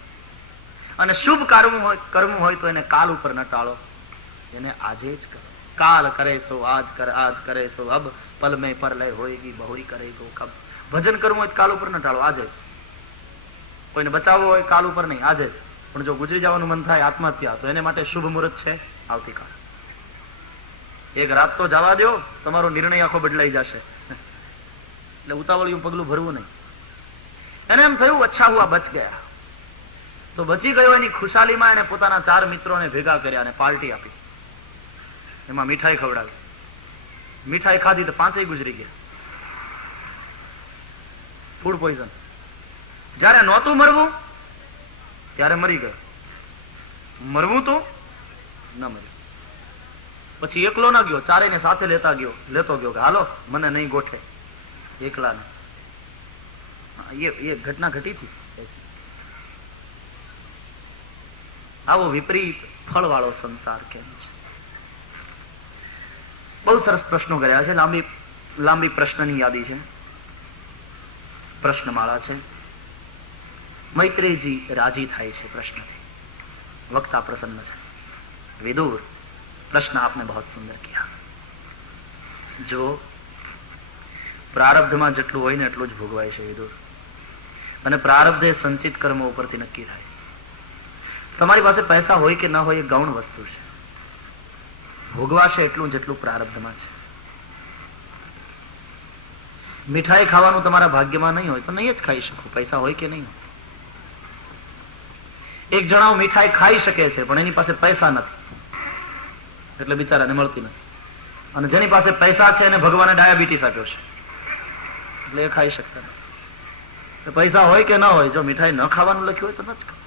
અને શુભ કર્મ હોય તો એને કાલ ઉપર ન ટાળો, એને આજે જ કરો. કાલ કરે સો આજ કરે સો અબ, પલ મેં પર લય હોયગી બહોરી કરે તો કબ. ભજન કરવું હોય કાલ ઉપર ન ટાળો, આજે જ. કોઈને બચાવવો હોય કાલ ઉપર નહીં, આજે જ. પણ જો ગુજરી જવાનું મન થાય આત્મહત્યા, તો એને માટે શુભ મુહૂર્ત છે આવતીકાલ. એક રાત તો જવા દો, તમારો નિર્ણય આખો બદલાઈ જશે. એટલે ઉતાવળિયું પગલું ભરવું નહીં. એને એમ થયું અચ્છા હુઆ બચ ગયા, તો બચી ગયો એની ખુશાલીમાં એને પોતાના 4 મિત્રોને ભેગા કર્યા અને પાર્ટી આપી. એમાં મીઠાઈ ખવડાવી. મીઠાઈ ખાધી તો 5 ગુજરી ગયા. Food poison. જયારે નહોતું મરવું ત્યારે મરી ગયો, મરવું તો ન મર્યું. પછી એકલો ના ગયો, ચારેયને સાથે લેતો ગયો કે હાલો મને નહીં ગોઠે, એકલા ને. એ ઘટના ઘટી હતી. આવો વિપરીત ફળ વાળો સંસાર કેમ છે? બહુ સરસ પ્રશ્નો કર્યા છે. લાંબી પ્રશ્નની યાદી છે, પ્રશ્નમાળા છે. મૈત્રેયજી રાજી થાય છે પ્રશ્નથી, વક્તા પ્રસન્ન છે. વિદુર, प्रश्न आपने बहुत सुंदर किया. जो પ્રારબ્ધમાં જેટલું હોય ને એટલું જ ભોગવાય છે વિદુર, અને પ્રારબ્ધ એ સંચિત કર્મો ઉપરથી નક્કી થાય. તમારી પાસે પૈસા હોય કે ન હોય એ ગૌણ વસ્તુ છે. ભોગવાશે એટલું જેટલું પ્રારબ્ધમાં છે. મીઠાઈ ખાવાનું તમારા ભાગ્યમાં નહીં હોય તો નહીં જ ખાઈ શકો, પૈસા હોય કે નહીં હોય. એક જણાઓ મીઠાઈ ખાઈ શકે છે પણ એની પાસે પૈસા નથી, એટલે બિચારાને મળતી નથી. અને જેની પાસે પૈસા છે એને ભગવાને ડાયાબિટીસ આપ્યો છે, એટલે એ ખાઈ શકતા નથી. પૈસા હોય કે ન હોય, જો મીઠાઈ ન ખાવાનું લખ્યું હોય તો ન જ ખાવ.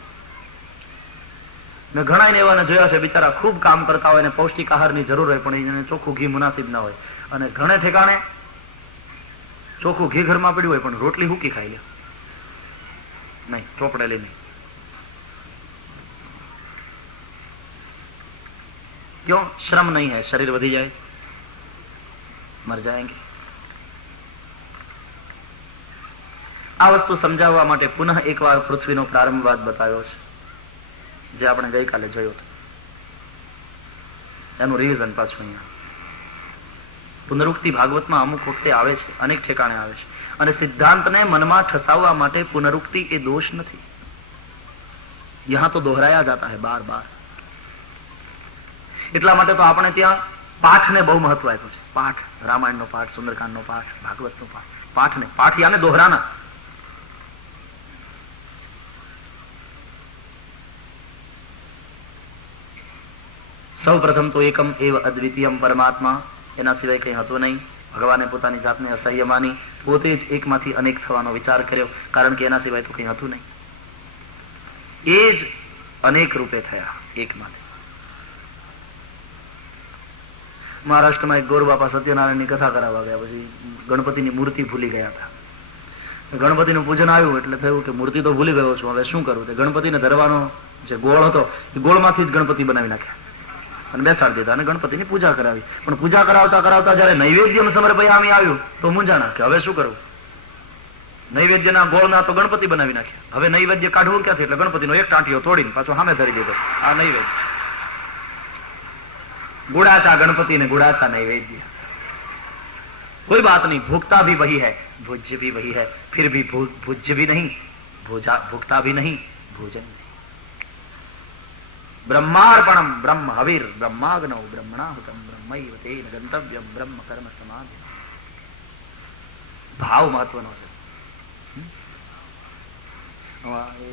મેં ઘણા એવાને જોયા છે, બિચારા ખૂબ કામ કરતા હોય ને પૌષ્ટિક આહારની જરૂર હોય પણ એને ચોખ્ખું ઘી મુનાસિબ ના હોય. અને ઘણે ઠેકાણે ચોખ્ખું ઘી ઘરમાં પડ્યું હોય પણ રોટલી હુકી ખાઈ લે, નહીં ચોપડેલી નહીં. क्यों? श्रम नहीं है, शरीर वधी जाए, मर जाएंगे. આ વસ્તુ સમજાવવા માટે પુનઃ એકવાર પૃથ્વીનો પ્રારંભવાદ બતાવ્યો છે, જે આપણે ગઈકાલે જોયો હતો. એનું રિવિઝન પાછું અહીંયા. પુનરુક્તિ ભાગવતમાં અમુક વખતે આવે છે, અનેક ઠેકાણે આવે છે. અને સિદ્ધાંતને મનમાં ઠસાવવા માટે પુનરુક્તિ એ દોષ નથી. યહાં તો દોહરાયા જાતા હૈ બાર બાર. એટલા માટે તો આપણે ત્યાં પાઠને બહુ મહત્વ આપ્યું છે. પાઠ, રામાયણનો પાઠ, સુંદરકાંડનો પાઠ, ભાગવતનો પાઠ, પાઠને પાઠિયાને દોહરાના. સૌ પ્રથમ તો એકમ એવ અદ્વિતીયમ પરમાત્મા, એના સિવાય કંઈ હતું નહીં. ભગવાને પોતાની જાતને અસહ્ય માની, પોતે જ એકમાંથી અનેક થવાનો વિચાર કર્યો, કારણ કે એના સિવાય તો કંઈ હતું નહીં. એ જ અનેક રૂપે થયા એકમાંથી. મહારાષ્ટ્રમાં એક ગોરબાપા સત્યનારાયણની કથા કરાવવા ગયા, પછી ગણપતિની મૂર્તિ ભૂલી ગયા હતા. ગણપતિનું પૂજન આવ્યું એટલે થયું કે મૂર્તિ તો ભૂલી ગયો છું, હવે શું કરવું? તે ગણપતિને ધરવાનો જે ગોળ હતો એ ગોળમાંથી જ ગણપતિ બનાવી નાખ્યા અને બેસાડી દીધા અને ગણપતિની પૂજા કરાવી. પણ પૂજા કરાવતા કરાવતા જયારે નૈવેદ્ય સમર્પયામી આવ્યું તો મૂંઝાણા કે હવે શું કરવું? નૈવેદ્યના ગોળના તો ગણપતિ બનાવી નાખ્યા, હવે નૈવેદ્ય કાઢવું ક્યાંથી? એટલે ગણપતિનો એક ટાંટિયો તોડીને પાછો સામે ધરી દીધો. આ નૈવેદ્ય, गुड़ाचा गणपति ने गुड़ाचा नैवेद्य. कोई बात नहीं, भुगता भी वही है, भुज्य भी वही है, फिर भी भुज्य भी नहीं, भुगता भी नहीं, भोजन नहीं. ब्रह्मार्पणम ब्रह्म हविर ब्रह्माग्नौ ब्रह्मणाहुतम ब्रह्मैव तेन गंतव्यम ब्रह्म कर्म समाधि. भाव महत्वनो છે.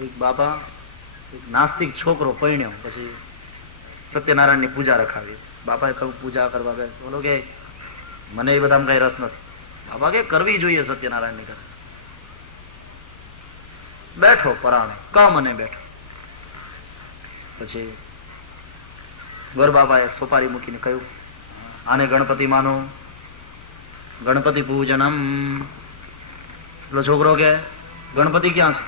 એક બાપા એક નાસ્તિક છોકરો પરણ્યો, પછી સત્યનારાયણની પૂજા રખાવી. બાપાએ કહ્યું પૂજા કરવા ગયા, બોલો કે મને એ બધામાં કઈ રસ નથી. બાપા કે કરવી જોઈએ સત્યનારાયણની કરે. બેઠો પરાણે મને બેઠો. પછી ગોર બાપાએ સોપારી મૂકીને કહ્યું આને ગણપતિ માનો, ગણપતિ પૂજનમ. પેલો છોકરો કે ગણપતિ ક્યાં છે?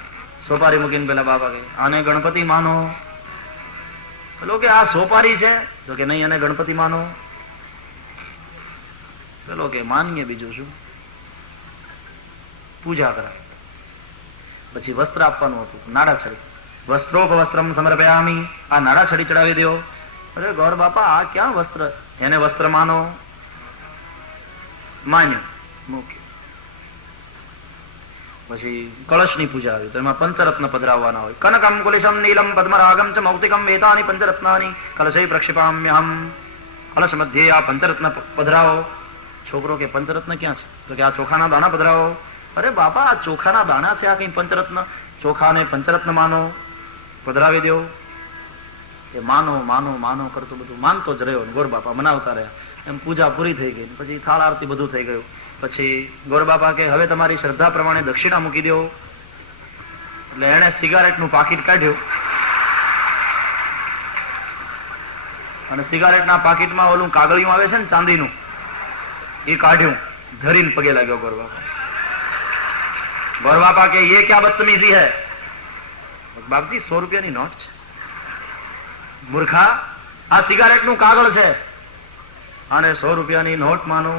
સોપારી મૂકીને પેલા બાપા કે આને ગણપતિ માનો. પેલો કે આ સોપારી છે? તો કે નહીં, અને ગણપતિ માનો. પેલો કે માનીએ, બીજું શું. પૂજા કરાય. પછી વસ્ત્ર આપવાનું હતું, નાડા છડી. વસ્ત્રોપવસ્ત્રમ સમર્પયામી, આ નાડા છડી ચડાવી દો. અરે ગૌર બાપા આ ક્યાં વસ્ત્ર? એને વસ્ત્ર માનો. માન્યું, મૂક્યું. પછી કળશની પૂજા આવી, તો એમાં પંચરત્ન પધરાવવાના હોય. કનકમ કુલિશમ નીલમ પદ્મરાગમ ચ મૌક્તિકમ વેતાની પંચરત્નાની કલશય પ્રક્ષિપામ્યહમ. કલશ મધ્યે આ પંચરત્ન પધરાવો. છોકરો કે પંચરત્ન ક્યાં છે? તો કે આ ચોખાના દાણા પધરાવો. અરે બાપા આ ચોખાના દાણા છે, આ કઈ પંચરત્ન? ચોખાને પંચરત્ન માનો, પધરાવી દો. એ માનો માનો માનો કરતું બધું માનતો જ રહ્યો. ગોર બાપા મનાવતા રહ્યા. એમ પૂજા પૂરી થઈ ગઈ. પછી થાળ આરતી બધું થઈ ગયું. પછી ગોર બાપા કે હવે તમારી શ્રદ્ધા પ્રમાણે દક્ષિણા મૂકી દો. એટલે એને સિગારેટનું પાકીટ કાઢ્યું અને સિગારેટના પાકીટમાં ઓલું કાગળિયું આવે છે ને ચાંદીનું, એ કાઢ્યું, ધરીને પગે લાગ્યો ગોર બાપા. ગોર બાપા કે ये क्या बदतमीजी है? બાપજી 100 રૂપિયાની નોટ છે. મૂર્ખા, આ સિગારેટનું કાગળ છે અને 100 રૂપિયાની નોટ માનો.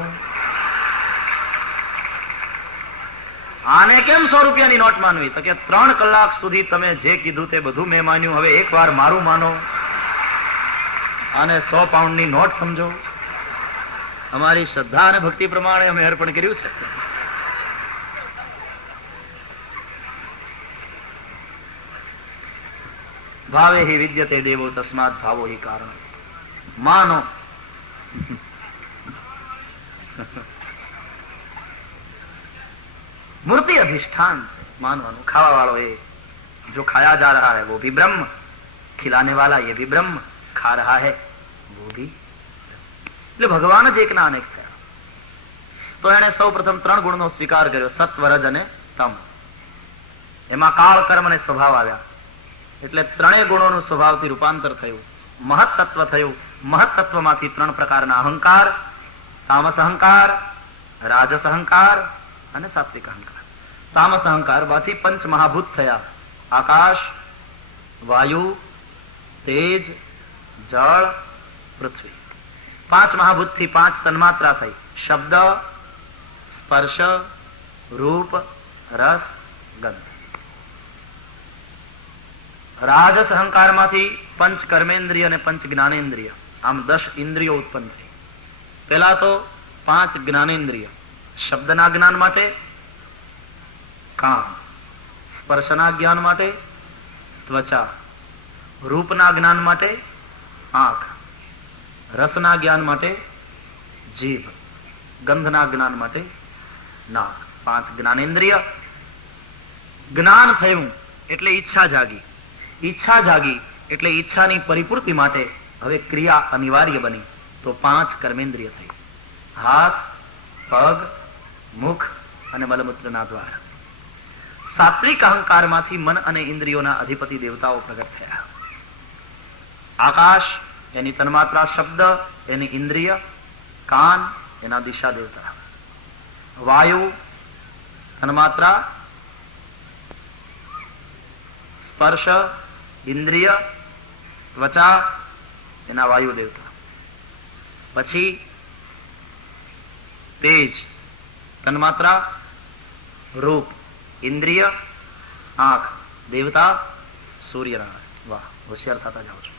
આને કેમ 100 રૂપિયાની નોટ માનવી? તો કે 3 કલાક સુધી તમે જે કીધું તે બધું મેં માન્યું, હવે એકવાર મારું માનો અને 100 પાઉન્ડની નોટ સમજો. અમારી શ્રદ્ધા અને ભક્તિ પ્રમાણે અમે અર્પણ કર્યું છે. ભાવે હિ વિદ્યતે દેવો તસ્માત ભાવો હિ કારણ. માનો. मूर्ति अधिष्ठान से मानवानु. खावा वालो ये जो खाया जा रहा है वो भी ब्रह्म, खिलाने वाला ये भी ब्रह्म, खा रहा है वो भी. એટલે ભગવાન જ એકના અનેક થયા. તો એને સૌ પ્રથમ 3 ગુણનો સ્વીકાર કર્યો, સત્વ, રજ અને તમ. એમાં કાળ, કર્મ અને સ્વભાવ આવ્યા. એટલે 3 ગુણોનું સ્વભાવથી રૂપાંતર થયું, મહત તત્વ થયું. મહત તત્વમાંથી 3 પ્રકારના અહંકાર, તામસ અહંકાર, રાજસ અહંકાર અને સાત્વિક અહંકાર. તામસ અહંકાર માંથી 5 મહાભૂત થયા: આકાશ, વાયુ, તેજ, જળ, પૃથ્વી. 5 મહાભૂતથી 5 તન્માત્રા થઈ: શબ્દ, સ્પર્શ, રૂપ, રસ, ગંધ. રાજસ અહંકારમાંથી 5 કર્મેન્દ્રિય અને 5 જ્ઞાનેન્દ્રિય, આમ 10 ઇન્દ્રિયો ઉત્પન્ન થઈ. પેલા તો 5 જ્ઞાનેન્દ્રિય. શબ્દના જ્ઞાન માટે કાન, સ્પર્શના જ્ઞાન માટે ત્વચા, રૂપના જ્ઞાન માટે આંખ, રસના જ્ઞાન માટે જીભ, ગંધના જ્ઞાન માટે નાક. 5 જ્ઞાનેન્દ્રિય. જ્ઞાન થયું એટલે ઈચ્છા જાગી. ઈચ્છા જાગી એટલે ઈચ્છાની પરિપૂર્તિ માટે હવે ક્રિયા અનિવાર્ય બની, તો 5 કર્મેન્દ્રિય થઈ. હાથ, પગ, મુખ અને મલમૂત્રના દ્વાર. સાત્વિક અહંકારમાંથી મન અને ઇન્દ્રિયોના અધિપતિ દેવતાઓ પ્રગટ થયા. આકાશ એની તન્માત્રા, શબ્દ એની ઇન્દ્રિય, કાન એના દિશા દેવતા, વાયુ તન્માત્રા, સ્પર્શ ઇન્દ્રિય, ત્વચા એના વાયુ દેવતા. પછી તેજ તન્માત્રા, રૂપ ઇન્દ્રિય, આંખ દેવતા, સૂર્યનારાયણ. વાહ, હોશિયાર થતા જાઓ છો.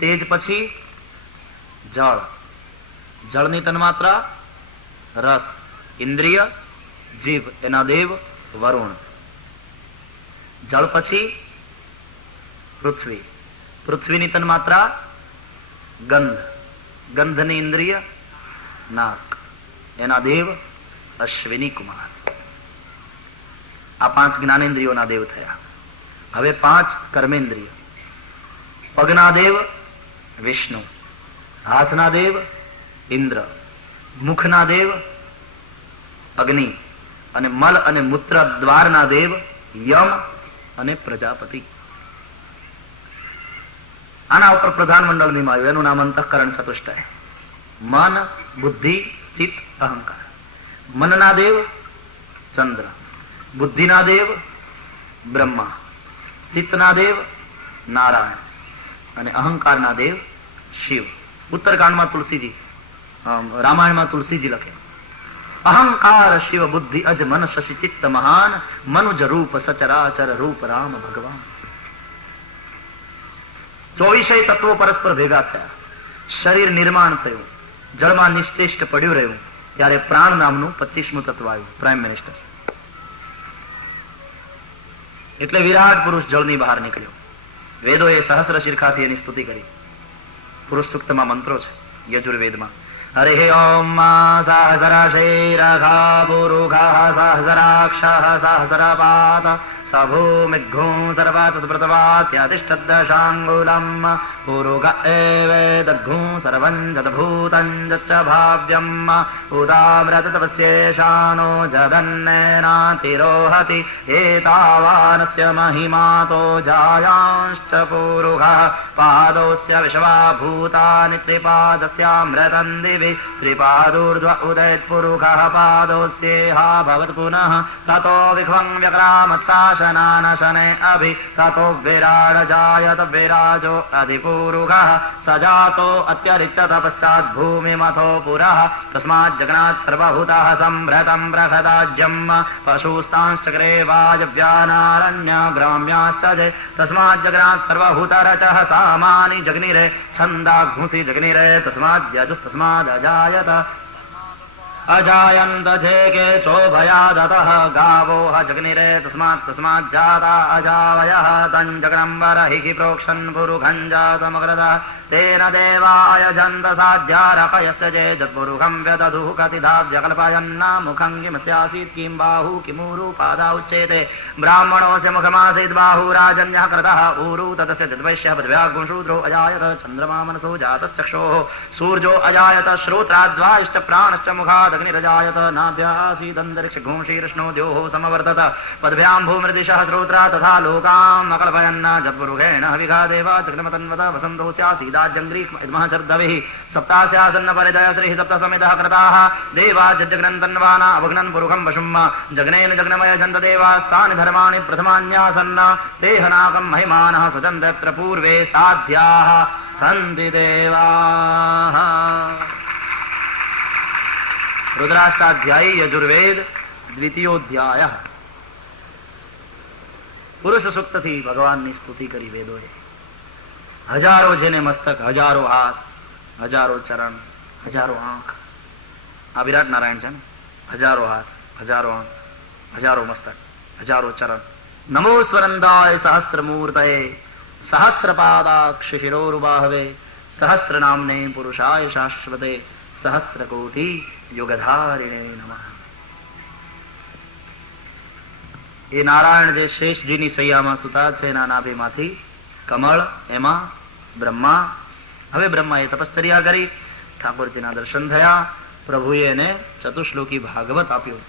તેજ પછી જળ, જળની તન્માત્રા, રસ ઇન્દ્રિય, જીભ એના દેવ વરુણ. જળ પછી પૃથ્વી, પૃથ્વીની તન્માત્રા ગંધ, ગંધની ઇન્દ્રિય નાક એના દેવ અશ્વિની કુમાર. આ 5 જ્ઞાનેન્દ્રિયોના દેવ થયા. હવે 5 કર્મેન્દ્રિય. પગના દેવ વિષ્ણુ, હાથના દેવ ઇન્દ્ર, મુખના દેવ અગ્નિ અને મલ અને મૂત્ર દ્વારના દેવ યમ અને પ્રજાપતિ. આના ઉપર પ્રધાન મંડળ નિમાયું, એનું નામ અંતઃકરણ ચતુષ્ટય. મન, બુદ્ધિ, ચિત્ત, અહંકાર. મનના દેવ ચંદ્ર, બુદ્ધિના દેવ બ્રહ્મા, ચિત્તના દેવ નારાયણ અને અહંકારના દેવ શિવ. ઉત્તરકાંડમાં તુલસીજી, રામાયણમાં તુલસીજી લખે, અહંકાર શિવ બુદ્ધિ અજ મન શશી ચિત્ત મહાન, મનુજ રૂપ સચરાચર રૂપ રામ ભગવાન. 24 તત્વો પરસ્પર ભેગા થયા, શરીર નિર્માણ થયું, જળમાં નિશ્ચેષ્ટ પડ્યું રહ્યું, ત્યારે પ્રાણ નામનું 25મું તત્વ આવ્યું, પ્રાઇમ મિનિસ્ટર. એટલે વિરાટ પુરુષ જળની બહાર નીકળ્યો. વેદોએ સહસ્ર શિરખાથી એની સ્તુતિ કરી. પુરુષ સૂક્તમાં મંત્રો છે, યજુર્વેદમાં. હરે ઓમ સહસ્રશીરખા પુરુષ સહસ્રાક્ષ સહસ્રપાદ સભૂમિઘ્ઘુ સર્વતસ્મૃતવાત્યતિષ્ઠદ્દશાંગુલમ પુરુષ એવેદઘ્ઘુ સર્વં જતભૂतं જચ્ચ ભાવ્યમ ઉદાવ્રતપસ્યેશાનો જદન્નેનાતિરોહતિ એતાવાનસ્ય મહિમાતો જાયાંશ્ચ પુરુષ પાદોસ્ય વિશ્વા ભૂતાનિ ત્રિપાદસ્યામૃतं દિવિ ત્રિપાદૂર્ધ્વ ઉદયત પુરુષ પાદોસ્યેહા ભવત પુનઃ તતો વિશ્વં વ્યક્રામત્સાશનાનશને અભి તતો વિરાડ જાયત વિરાજો અધિપુરુષ સજાતો અત્યરિચ્યત પશ્ચાત ભૂમિમથો પુરઃ તસ્માत् જગન્નાથ સર્વભૂતઃ સંભ્રતં પ્રખદાજ્યમ પશુસ્તાંશ્ચક્રે વાજવ્યાનારણ્ય ગ્રામ્યાશ્ચ તસ્માत् જગન્નાથ સર્વભૂતરચઃ સામાનિ જગ્નિરે છંદાઘુંસી જગ્નિરે તસ્માत् યજુಸ್ತಸ್માદજાયત અજાયંત છે કે ચોભયાદતઃ ગાવો જગ્નિરે તસ્માत् તસ્માत् જાતા અજાવયઃ તં જગન્મ્બર હિ પ્રોક્ષન પુરુષં જાતમગ્રતઃ તેન દેવાયજંત સાધ્યારપયસ્ય ચેદત્પુરુષં વ્યદધુઃ કતિધાવ્યકલ્પયન્ના મુખં કિમસ્યાસીત કિં બાહુ કિમુરુ પાદા ઉચ્યતે બ્રાહ્મણોસ્ય મુખમાસીત બાહુ રાજન્યઃ કૃતઃ ઊરુ તદસ્ય જદ્વૈશ્યઃ પૃથ્વ્યાગુંશૂદ્રો અજાયત ચંદ્રમા મનસો જાતશ્ચક્ષોઃ સૂર્જો અજાયત શ્રોત્રાદ્વાશ્ચ પ્રાણશ્ચ મુખાદગ્નિરજાયત નાભ્યાસીદંતરિક્ષઘુંશીર્ષ્ણો દ્યોઃ સમવર્તત પદ્ભ્યાં ભૂમૃदिशः શ્રોત્રા તથા લોકામ અકલ્પયન્ન જત્પુરુષેણ હવિઘા દેવા જગ્નમતન્વત વસંતો સ્યાસીદ જંગ્રીક્મઃ સપ્તાસ્યાસन्न પરિદય શ્રી સપ્ત સમિતઃ કૃતાઃ દેવા જજગ્નन्तન્વાના અવઘ્નન પુરુષં વશુમ્ જગ્નેન જગ્નમય જંત દેવાસ્તાનિ ધર્માણિ પ્રથમાન્યાસન્ન તેહનાકં મહિમાનઃ સજંતત્ર પૂર્વે સાધ્યાઃ સન્તિ દેવાઃ. રુદ્રાષ્ટાધ્યાયી યજુર્વેદ દ્વિતીયોધ્યાય. પુરુષ સૂક્તથી ભગવાનની સ્તુતિ કરી વેદોએ. હજારો જેને મસ્તક, હજારો હાથ, હજારો ચરણ, હજારો આંખ. આ વિરાટ નારાયણ છે ને. હજારો હાથ, હજારો આંખ, હજારો મસ્તક, હજારો ચરણ. નમો સ્વરંદાય સહસ્રમૂર્તયે સહસ્રપાદાક્ષ શિરોરુબાહવે સહસ્ત્ર નામને પુરુષાય શાશ્વતે સહસ્ત્ર કોટી યુગધારિણે નમઃ. એ નારાયણ જે શેષજીની સૈયામાં સુતા છે એના નાભીમાંથી કમળ, એમાં બ્રહ્મા. હવે બ્રહ્માએ તપશ્ચર્યા કરી, ઠાકોરજીના દર્શન થયા, પ્રભુએ એને ચતુશ્લોકી ભાગવત આપ્યું.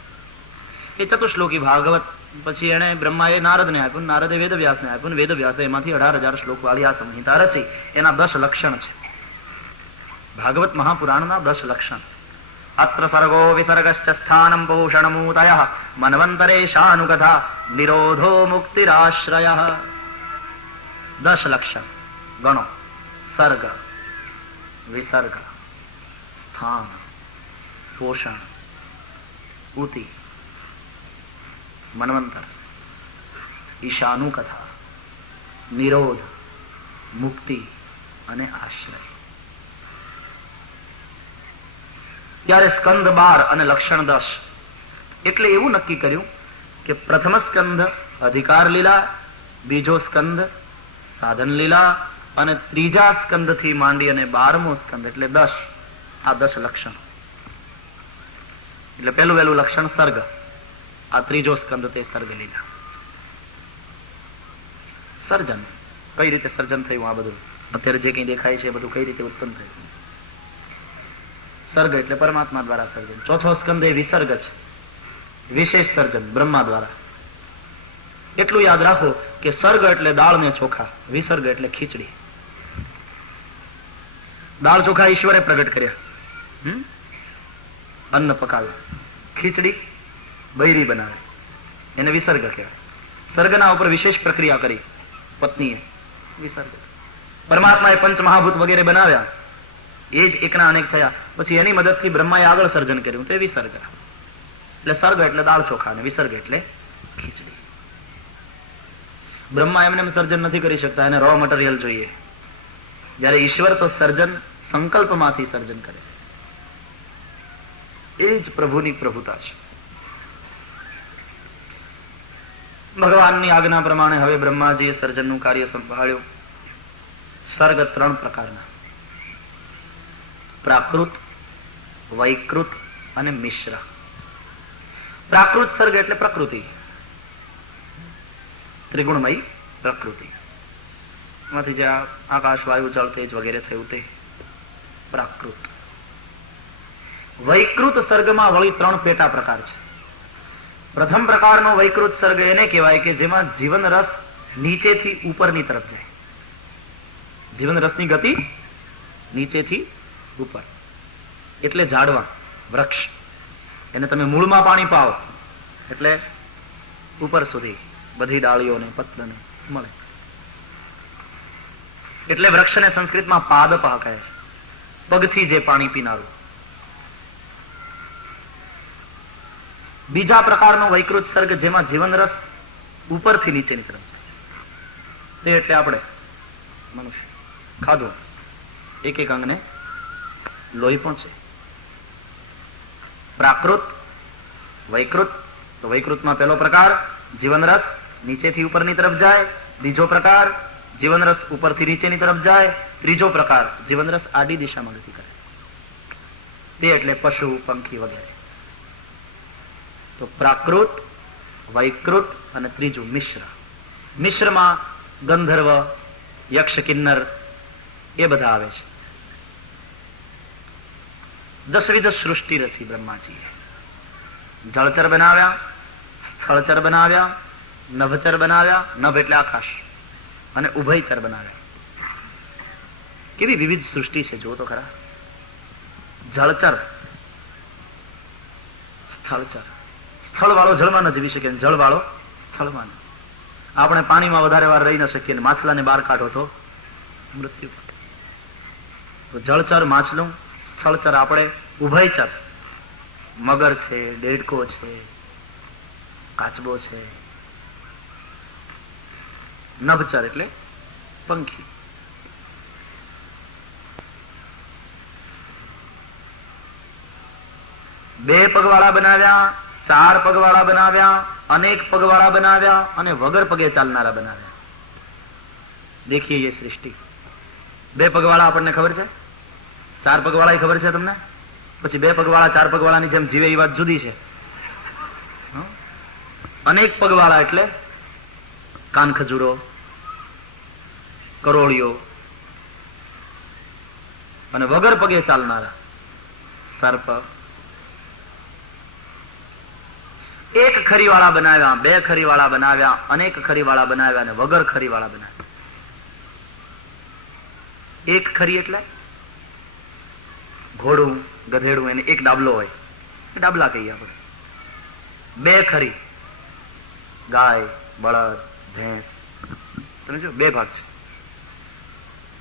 એ ચતુશ્લોકી ભાગવત પછી એને બ્રહ્માએ નારદને આપ્યું, નારદે વેદવ્યાસને આપ્યું, વેદવ્યાસે એમાંથી 18,000 શ્લોક વાળી આ સંહિતા રચી. એના 10 લક્ષણ છે. ભાગવત મહાપુરાણના 10 લક્ષણ. અત્ર સર્ગો વિસર્ગશ્ચ સ્થાનમ પોષણમૂતયઃ મન્વંતરેશાનુકથા નિરોધો મુક્તિરાશ્રયઃ. 10 લક્ષણ ગણો: સર્ગ, વિસર્ગ, સ્થાન, પોષણ, ઉતિ, મન્વંતર, ઈશાનુકથા, નિરોધ, મુક્તિ અને આશ્રય. ત્યારે સ્કંદ 12 અને લક્ષણ 10. એટલે એવું નક્કી કર્યું કે પ્રથમ સ્કંદ અધિકાર લીલા, બીજો સ્કંદ સાધન લીલા અને ત્રીજા સ્કંદ થી માંડી અને 12મો સ્કંદ એટલે 10. આ 10 લક્ષણ. એટલે પહેલું લક્ષણ સર્ગ, આ ત્રીજો સ્કંદ તે સર્ગ લીલા. સર્જન, કઈ રીતે સર્જન થયું આ બધું, અત્યારે જે કંઈ દેખાય છે એ બધું કઈ રીતે ઉત્પન્ન થયું. સર્ગ એટલે પરમાત્મા દ્વારા સર્જન. ચોથો સ્કંદ એ વિસર્ગ છે, વિશેષ સર્જન બ્રહ્મા દ્વારા. એટલું યાદ રાખો કે સર્ગ એટલે દાળ ને ચોખા, વિસર્ગ એટલે ખીચડી. દાળ ચોખા ઈશ્વરે પ્રગટ કર્યા, અન્ન પકાવે. ખીચડી બૈરી બનાવે, એને વિસર્ગ કહેવાય. સર્ગના ઉપર વિશેષ પ્રક્રિયા કરી પત્નીએ, વિસર્ગ. પરમાત્માએ પંચ મહાભૂત વગેરે બનાવ્યા, એ જ એકના અનેક થયા. પછી એની મદદથી બ્રહ્માએ આગળ સર્જન કર્યું, તે વિસર્ગ. એટલે સર્ગ એટલે દાળ ચોખા અને વિસર્ગ એટલે ખીચડી. બ્રહ્મા એમને સર્જન નથી કરી શકતા, એને રો મટીરિયલ જોઈએ. જ્યારે ઈશ્વર તો સર્જન સંકલ્પમાંથી સર્જન કરે, એ જ પ્રભુની પ્રભુતા છે. ભગવાનની આજ્ઞા પ્રમાણે હવે બ્રહ્માજીએ સર્જનનું કાર્ય સંભાળ્યું. સર્ગ 3 પ્રકારના: પ્રાકૃત, વૈકૃત અને મિશ્ર. પ્રાકૃત સર્ગ એટલે પ્રકૃતિ, ત્રિગુણમય પ્રકૃતિ. એમાંથી જે આકાશ, વાયુ, જળ, તેજ વગેરે થયું તે પ્રાકૃત. વૈકૃત સર્ગમાં વળી 3 પેટા પ્રકાર છે. પ્રથમ પ્રકારનો વૈકૃત સર્ગ એને કહેવાય કે જેમાં જીવન રસ નીચેથી ઉપરની તરફ જાય. જીવન રસની ગતિ નીચેથી ઉપર, એટલે ઝાડવા, વૃક્ષ. એને તમે મૂળમાં પાણી પાઓ એટલે ઉપર સુધી બધી ડાળીઓને પત્રને મળે. એટલે વૃક્ષને સંસ્કૃતમાં પાદપ કહે છે, પગથી જે પાણી પીનારું. બીજા પ્રકારનો વૈકૃત સર્ગ જેમાં જીવન રસ ઉપરથી નીચેની તરફ છે, તે એટલે આપણે મનુષ્ય ખાધું, એક એક અંગને લોહી પહોંચે. પ્રાકૃત, વૈકૃત. તો વૈકૃતમાં પહેલો પ્રકાર જીવનરસ નીચેથી ઉપરની તરફ જાય, બીજો પ્રકાર જીવનરસ ઉપરથી નીચેની તરફ જાય, ત્રીજો પ્રકાર જીવનરસ આડી દિશામાં ગતિ કરે, તે એટલે પશુ, પંખી વગેરે. તો પ્રાકૃત, વૈકૃત અને ત્રીજું મિશ્ર. મિશ્રમાં ગંધર્વ, યક્ષ, કિન્નર એ બધા આવે છે. 10 વિધ સૃષ્ટિ રચી બ્રહ્માજીએ. જળચર બનાવ્યા, સ્થળચર બનાવ્યા, નભચર બનાવ્યા, નભ એટલે આકાશ, અને ઉભયચર બનાવ્યા. કેવી વિવિધ સૃષ્ટિ છે જુઓ તો ખરા. જળચર, સ્થળચર. સ્થળ વાળો જળમાં ન જીવી શકે, જળ વાળો સ્થળમાં. આપણે પાણીમાં વધારે વાર રહી ન શકીએ, માછલાને બહાર કાઢો તો મૃત્યુ. તો જળચર માછલું, સ્થળચર આપણે ઉભયચર, મગર છે, ડેડકો છે, કાચબો છે. નભચર એટલે પંખી. બે પગવાળા બનાવ્યા, 4 પગવાળા બનાવ્યા, અનેક પગવાળા બનાવ્યા અને વગર પગે ચાલનારા બનાવ્યા. देखिए ये सृष्टि. બે પગવાળા આપણને ખબર છે, ચાર પગવાળા ખબર છે તમને? પછી બે પગવાળા ચાર પગવાળાની જેમ જીવે એ વાત જુદી છે. અનેક પગવાળા એટલે કાન ખજૂરો, કરોળીઓ અને વગર પગે ચાલનારા સર્પ. એક ખરીવાળા બનાવ્યા, બે ખરીવાળા બનાવ્યા, અનેક ખરીવાળા બનાવ્યા અને વગર ખરીવાળા બનાવ્યા. એક ખરી એટલે ઘોડું, ગધેડું, એને એક ડાબલો હોય, ડાબલા કહીએ આપણે. બે ખરી ગાય, બળદ, ભેંસ. તમે જો બે ભાગ છે,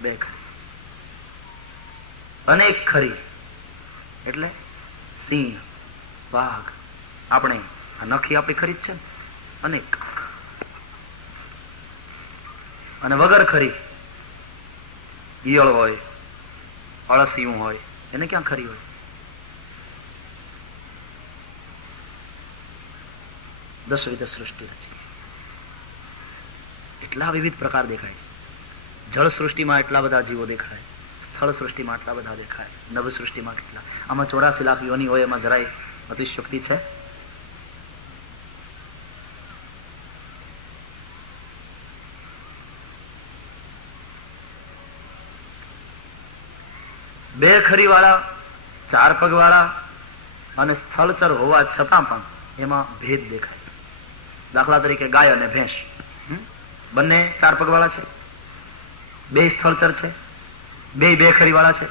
બે ખરી. અનેક ખરી એટલે સિંહ, વાઘ. આપણે આ નખી આપણી ખરી જ છે ને, અનેક. અને વગર ખરી ઈયળ હોય, અળસિયું હોય, એને ક્યાં ખરી હોય? દસવિધ સૃષ્ટિ રચી. એટલા વિવિધ પ્રકાર દેખાય. જળ સૃષ્ટિમાં એટલા બધા જીવો દેખાય, સ્થળ સૃષ્ટિમાં એટલા બધા દેખાય, નભ સૃષ્ટિમાં કેટલા. આમાં 84 લાખ યોની હોય, એમાં જરાય અતિશયોક્તિ છે? બે ખરી વાળા, ચાર પગ વાળા અને સ્થળચર હોવા છતાં પણ એમાં ભેદ દેખાય. દાખલા તરીકે ગાય અને ભેંસ બંને ચાર પગ વાળા છે, બે સ્થળચર છે, બે ખરી વાળા છે.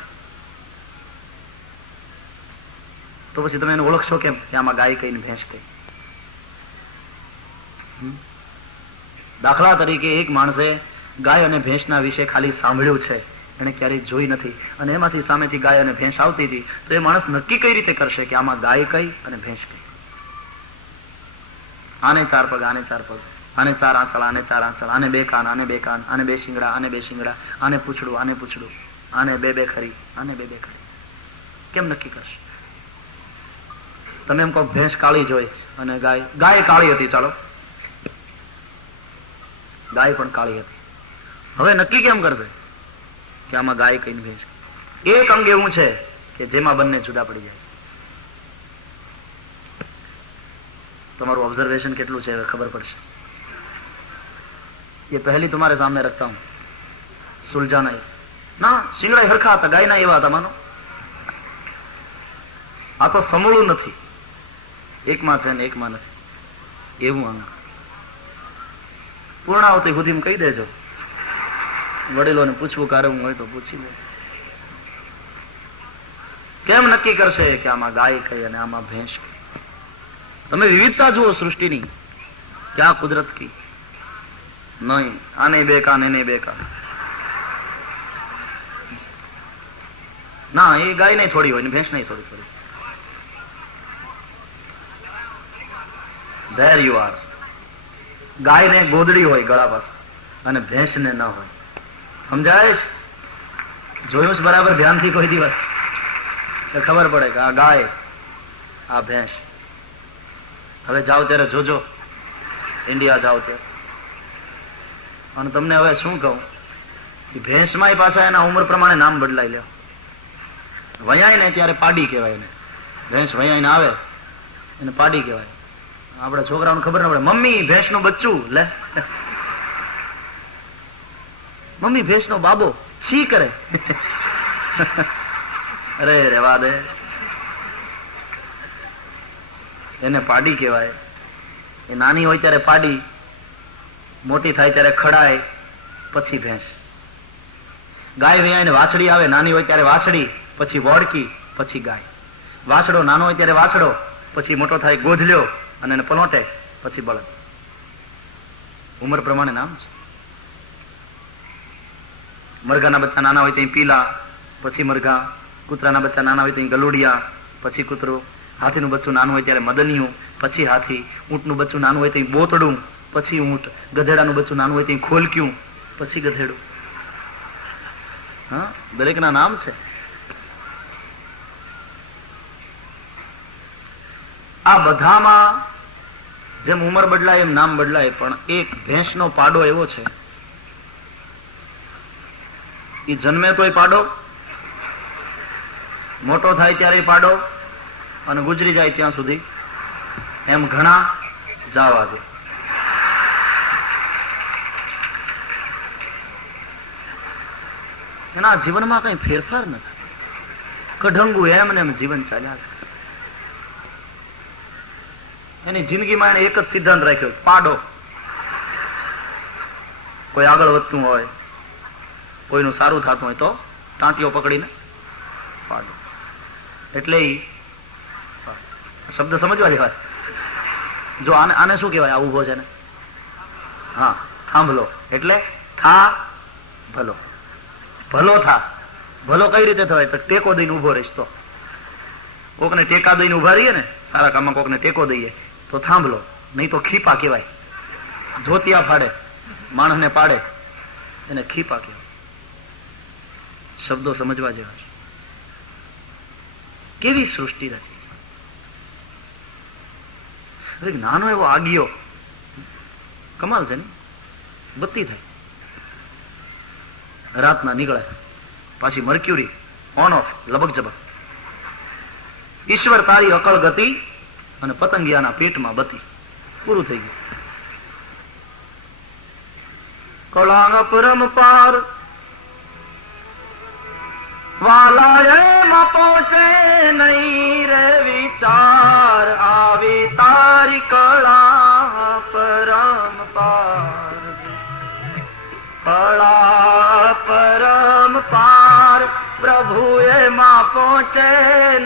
તો પછી તમે એને ઓળખશો કેમ કે આમાં ગાય કઈ ને ભેંસ કઈ? દાખલા તરીકે એક માણસે ગાય અને ભેંસના વિશે ખાલી સાંભળ્યું છે, એને ક્યારેય જોઈ નથી, અને એમાંથી સામેથી ગાય અને ભેંસ આવતી હતી, તો એ માણસ નક્કી કઈ રીતે કરશે કે આમાં ગાય કઈ અને ભેંસ કઈ? આને ચાર પગ, આને ચાર પગ, આને ચાર આંચળ, આને ચાર આંચળ, આને બે કાન, આને બે કાન, આને બે શિંગડા, આને બે શિંગડા, આને પૂછડું, આને પૂછડું, આને બે ખરી, આને બે ખરી. કેમ નક્કી કરશે? તમે એમ કહો ભેંસ કાળી જોઈ અને ગાય કાળી હતી, ચાલો ગાય પણ કાળી હતી, હવે નક્કી કેમ કરશે કે આમાં ગાય કઈ ને ભેંસ? એક અંગ એવું છે કે જેમાં બંને જુદા પડી જાય. તમારું ऑब्जर्वेशन કેટલું છે ખબર પડશે. ये पहली तुम्हारे सामने रखता हूं, सुलझा नहीं ना. શિંગડા હરખા હતા, ગાયના એવા હતા, માનો. આ તો સમૂળું નથી, એકમાં છે ને એકમાં નથી, એવું અંગ. પૂર્ણાવતી સુધી કહી દેજો, વડીલોને પૂછવું કારણ હોય તો પૂછી લે. કેમ નક્કી કરશે કે આમાં ગાય કઈ અને આમાં ભેંસ કઈ? તમે વિવિધતા જુઓ સૃષ્ટિની, ક્યાં કુદરત કી. નહીં આને બે કાન, એને બે કાન. ના, એ ગાય નહીં થોડી હોય ને ભેંસ નહીં થોડી થોડી. There you are. ગાય ને ગોદડી હોય ગળા પાસે અને ભેંસ ને ન હોય. સમજાય? જોયું છે બરાબર ધ્યાનથી કોઈ દિવસ? ખબર પડે કે આ ગાય, આ ભેંસ. હવે જાઓ ત્યારે જોજો, ઇન્ડિયા જાઓ ત્યારે. અને તમને હવે શું કહું, ભેંસમાં પાછા એના ઉંમર પ્રમાણે નામ બદલાઈ લે. વયાય ને ત્યારે પાડી કહેવાય ને. ભેંસ વયાઈને આવે એને પાડી કહેવાય. આપડે છોકરાઓને ખબર ના પડે, મમ્મી ભેંસ નું બચ્ચું લે, મમ્મી ભેંસ નો બાબો શી કરે. અરે રેવા દે, એને પાડી કહેવાય. એ નાની હોય ત્યારે પાડી, મોટી થાય ત્યારે ખડાય, પછી ભેંસ. ગાય વૈયાને વાછડી આવે, નાની હોય ત્યારે વાછડી, પછી વોડકી, પછી ગાય. વાછડો નાનો હોય ત્યારે વાછડો, પછી મોટો થાય ગોધલ્યો અને એને પલોટે, પછી બળદ. ઉંમર પ્રમાણે નામ છે. મરઘાના બચ્ચા નાના હોય ત્યાં પીલા, પછી મરઘા. કૂતરાના બચ્ચા નાના હોય ત્યાં ગલુડિયા, પછી કૂતરો. હાથીનું બચ્ચું નાનું હોય ત્યારે મદનિયું, પછી હાથી. ઊંટનું બચ્ચું નાનું હોય ત્યાં બોતડું, પછી ઊંટ. ગધેડાનું બચ્ચું નાનું હોય ત્યાં ખોલક્યું, પછી ગધેડું. હા, દરેકના નામ છે. આ બધામાં જેમ ઉંમર બદલાય એમ નામ બદલાય, પણ એક ભેંસનો પાડો એવો છે, એ જન્મે તોય પાડો, મોટો થાય ત્યારે પાડો, અને ગુજરી જાય ત્યાં સુધી એમ ઘણા જવા દે. એના જીવનમાં કઈ ફેરફાર નથી. કઢંગુ એમ ને એમ જીવન ચાલ્યા કરે. એની જિંદગીમાં એને એક જ સિદ્ધાંત રાખ્યો, પાડો. કોઈ આગળ વધતું હોય, કોઈનું સારું થતું હોય તો ટાંટીઓ પકડીને પાડો. એટલે શબ્દ સમજવા જેવા. જો આને શું કહેવાય? આ ઉભો છે ને, હા, થાંભલો. એટલે થા ભલો, ભલો થા. ભલો કઈ રીતે થવાય? તો ટેકો દઈને ઉભો રહીશ તો. કોકને ટેકા દઈને ઉભા રહીએ ને, સારા કામમાં કોકને ટેકો દઈએ તો થાંભલો, નહીં તો ખીપા કહેવાય. ધોતિયા ફાડે, માણસને પાડે, એને ખીપા કહેવાય. શબ્દો સમજવા જેવા છે. કેવી સૃષ્ટિ રચી. નાનો એવો આગિયો કમાલ છે ને, બત્તી થાય, રાતના નીકળે, પાછી મર્ક્યુરી ઓન ઓફ, લબક જબક. ઈશ્વર તારી અકળ ગતિ અને પતંગિયાના પેટમાં બત્તી. પૂરું થઈ ગયું. કળાંગ પરમપાર વાલા એમાં પહોંચે નહીં રે વિચાર, આવી તારી કળા પરમપાર. કળા પરમપાર પ્રભુ એમાં પહોંચે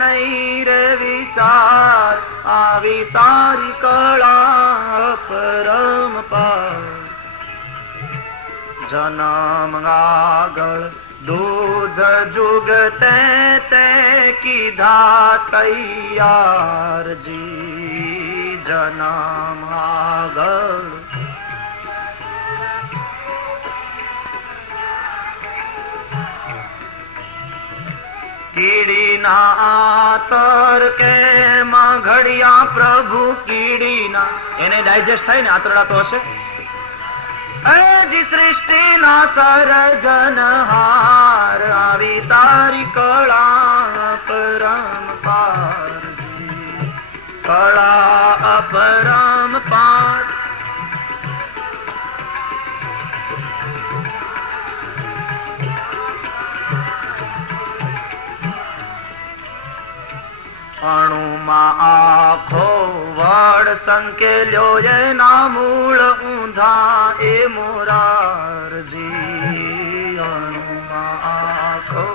નહીં રે વિચાર, આવી તારી કળા પરમપાર. જન્મ આગળ દૂધ જુગતે તે કીધા તૈયારજી. જન્મ આગળ કીડીના આતર કે માં ઘડિયા પ્રભુ કીડીના, એને ડાયજેસ્ટ થાય ને, આતરડા તો હશે. સૃષ્ટિના સર્જનહાર, આવી તારી કળા પરમપાર. કળા અપરમપાર. અણુમાં આખો વડ સંકેલ્યો એના મૂળ ઊંધા એ મોરારજી. અણુમાં આખો,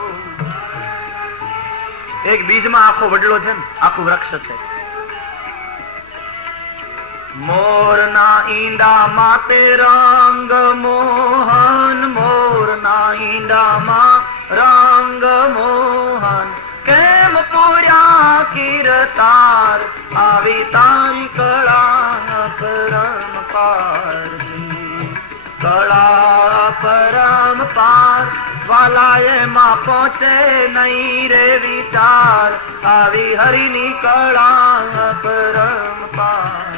એક બીજમાં આખો વડલો છે ને, આખું વૃક્ષ છે. મોરના ઈંડામાં તે રંગ મોહન, મોરના ઈંડામાં રંગ મોહન. કેમ પૂર્યા કીર્તાર, આવી તારી કળા પરમપારજી. કળા પરમપાર વાલા એમાં પહોંચે નહીં રે વિચાર, આવી હરિની કળા પરમપાર.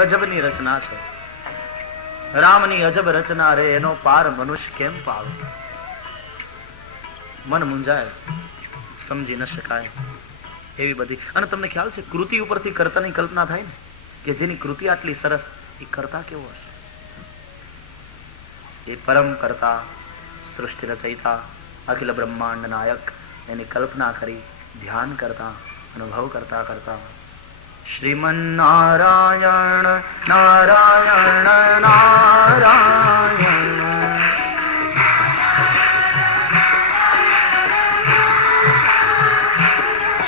ગજબની રચના છે રામની, અજબ રચના રે, એનો પાર મનુષ્ય કેમ પાવે? મન મુંજાય, સમજી ન શકાય એવી બધી. અને તમને ખ્યાલ છે, કૃતિ ઉપરથી કર્તાની કલ્પના થાય ને, કે જેની કૃતિ આટલી સરસ, એ કરતા કેવો હશે? એ પરમ કરતા, સૃષ્ટિ રચયિતા, અખિલ બ્રહ્માંડ નાયક, એની કલ્પના કરી, ધ્યાન કરતા, અનુભવ કરતા કરતા શ્રીમન નારાયણ નારાયણ નારાયણ,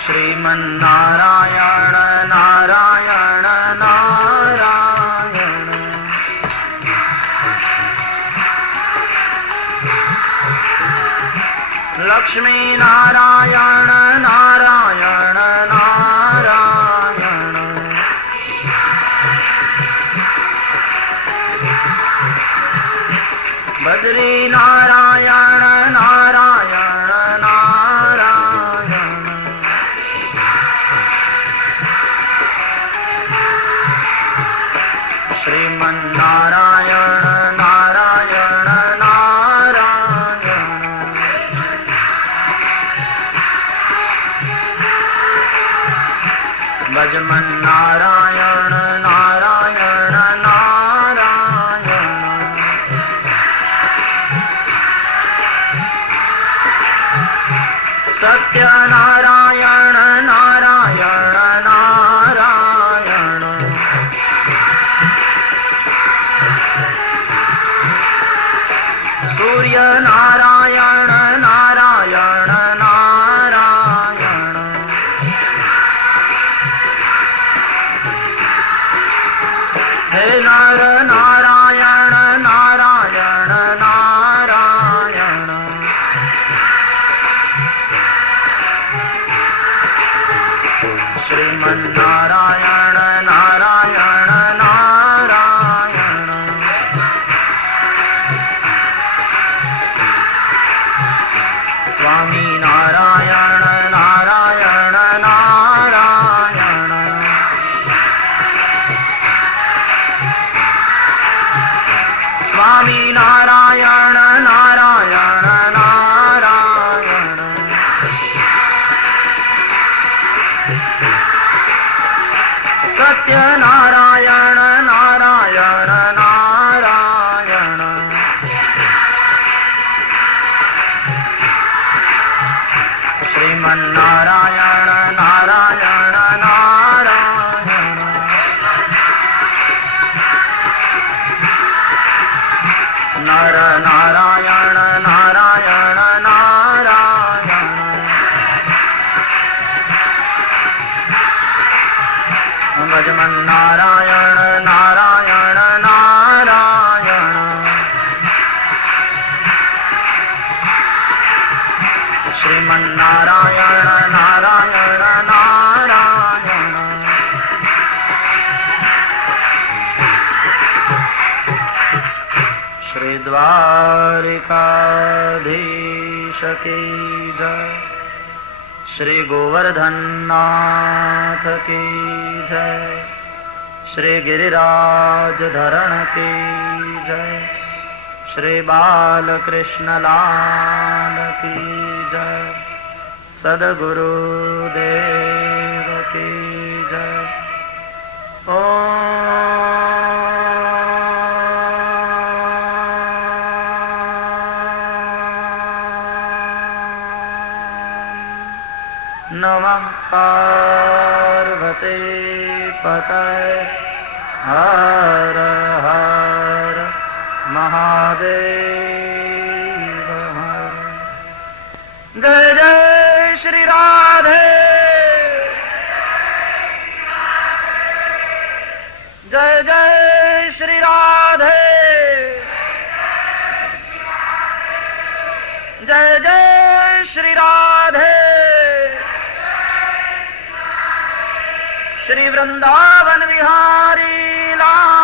શ્રીમન નારાયણ નારાયણ નારાયણ, લક્ષ્મી નારાયણ નારાયણ નારાયણ, બદ્રી નારાયણ નારાયણ નારાયણ, શ્રીમન નારાયણ ભજમન નારાયણ નારાયણ નારાયણ સત્ય નારાયણ નારાયણ નારાયણ સૂર્ય નારાયણ નારાયણ નારાયણ હે નર નારાયણ નારાયણ નારાયણ શ્રીમન નારાયણ નારાયણ નારાયણ સ્વામી નારાયણ નારાયણ નારાયણ સ્વામી નારાયણ નારાયણ નારાયણ સત્ય નારાયણ નારાયણ નારાયણ શ્રીમન નારાયણ નારાયણ નારાયણ નર નારાયણ નારાયણ નારાયણ ભજમન નારાયણ નારાયણ નારાયણ શ્રીમન નારાયણ નારાયણ નારાયણ શ્રી દ્વારિકાધીશ કી જય શ્રી ગોવર્ધનનાથ કી જય શ્રી ગિરિરાજ ધરણ કી જય શ્રી બાલકૃષ્ણલાલ કી જય સદગુરુદેવ કી જય નમઃ પાર્વતે પતય હર હર મહાદેવ હર જય જય શ્રી રાધે જય જય શ્રી રાધે જય જય શ્રી રાધે श्री वृंदावन विहारी लाल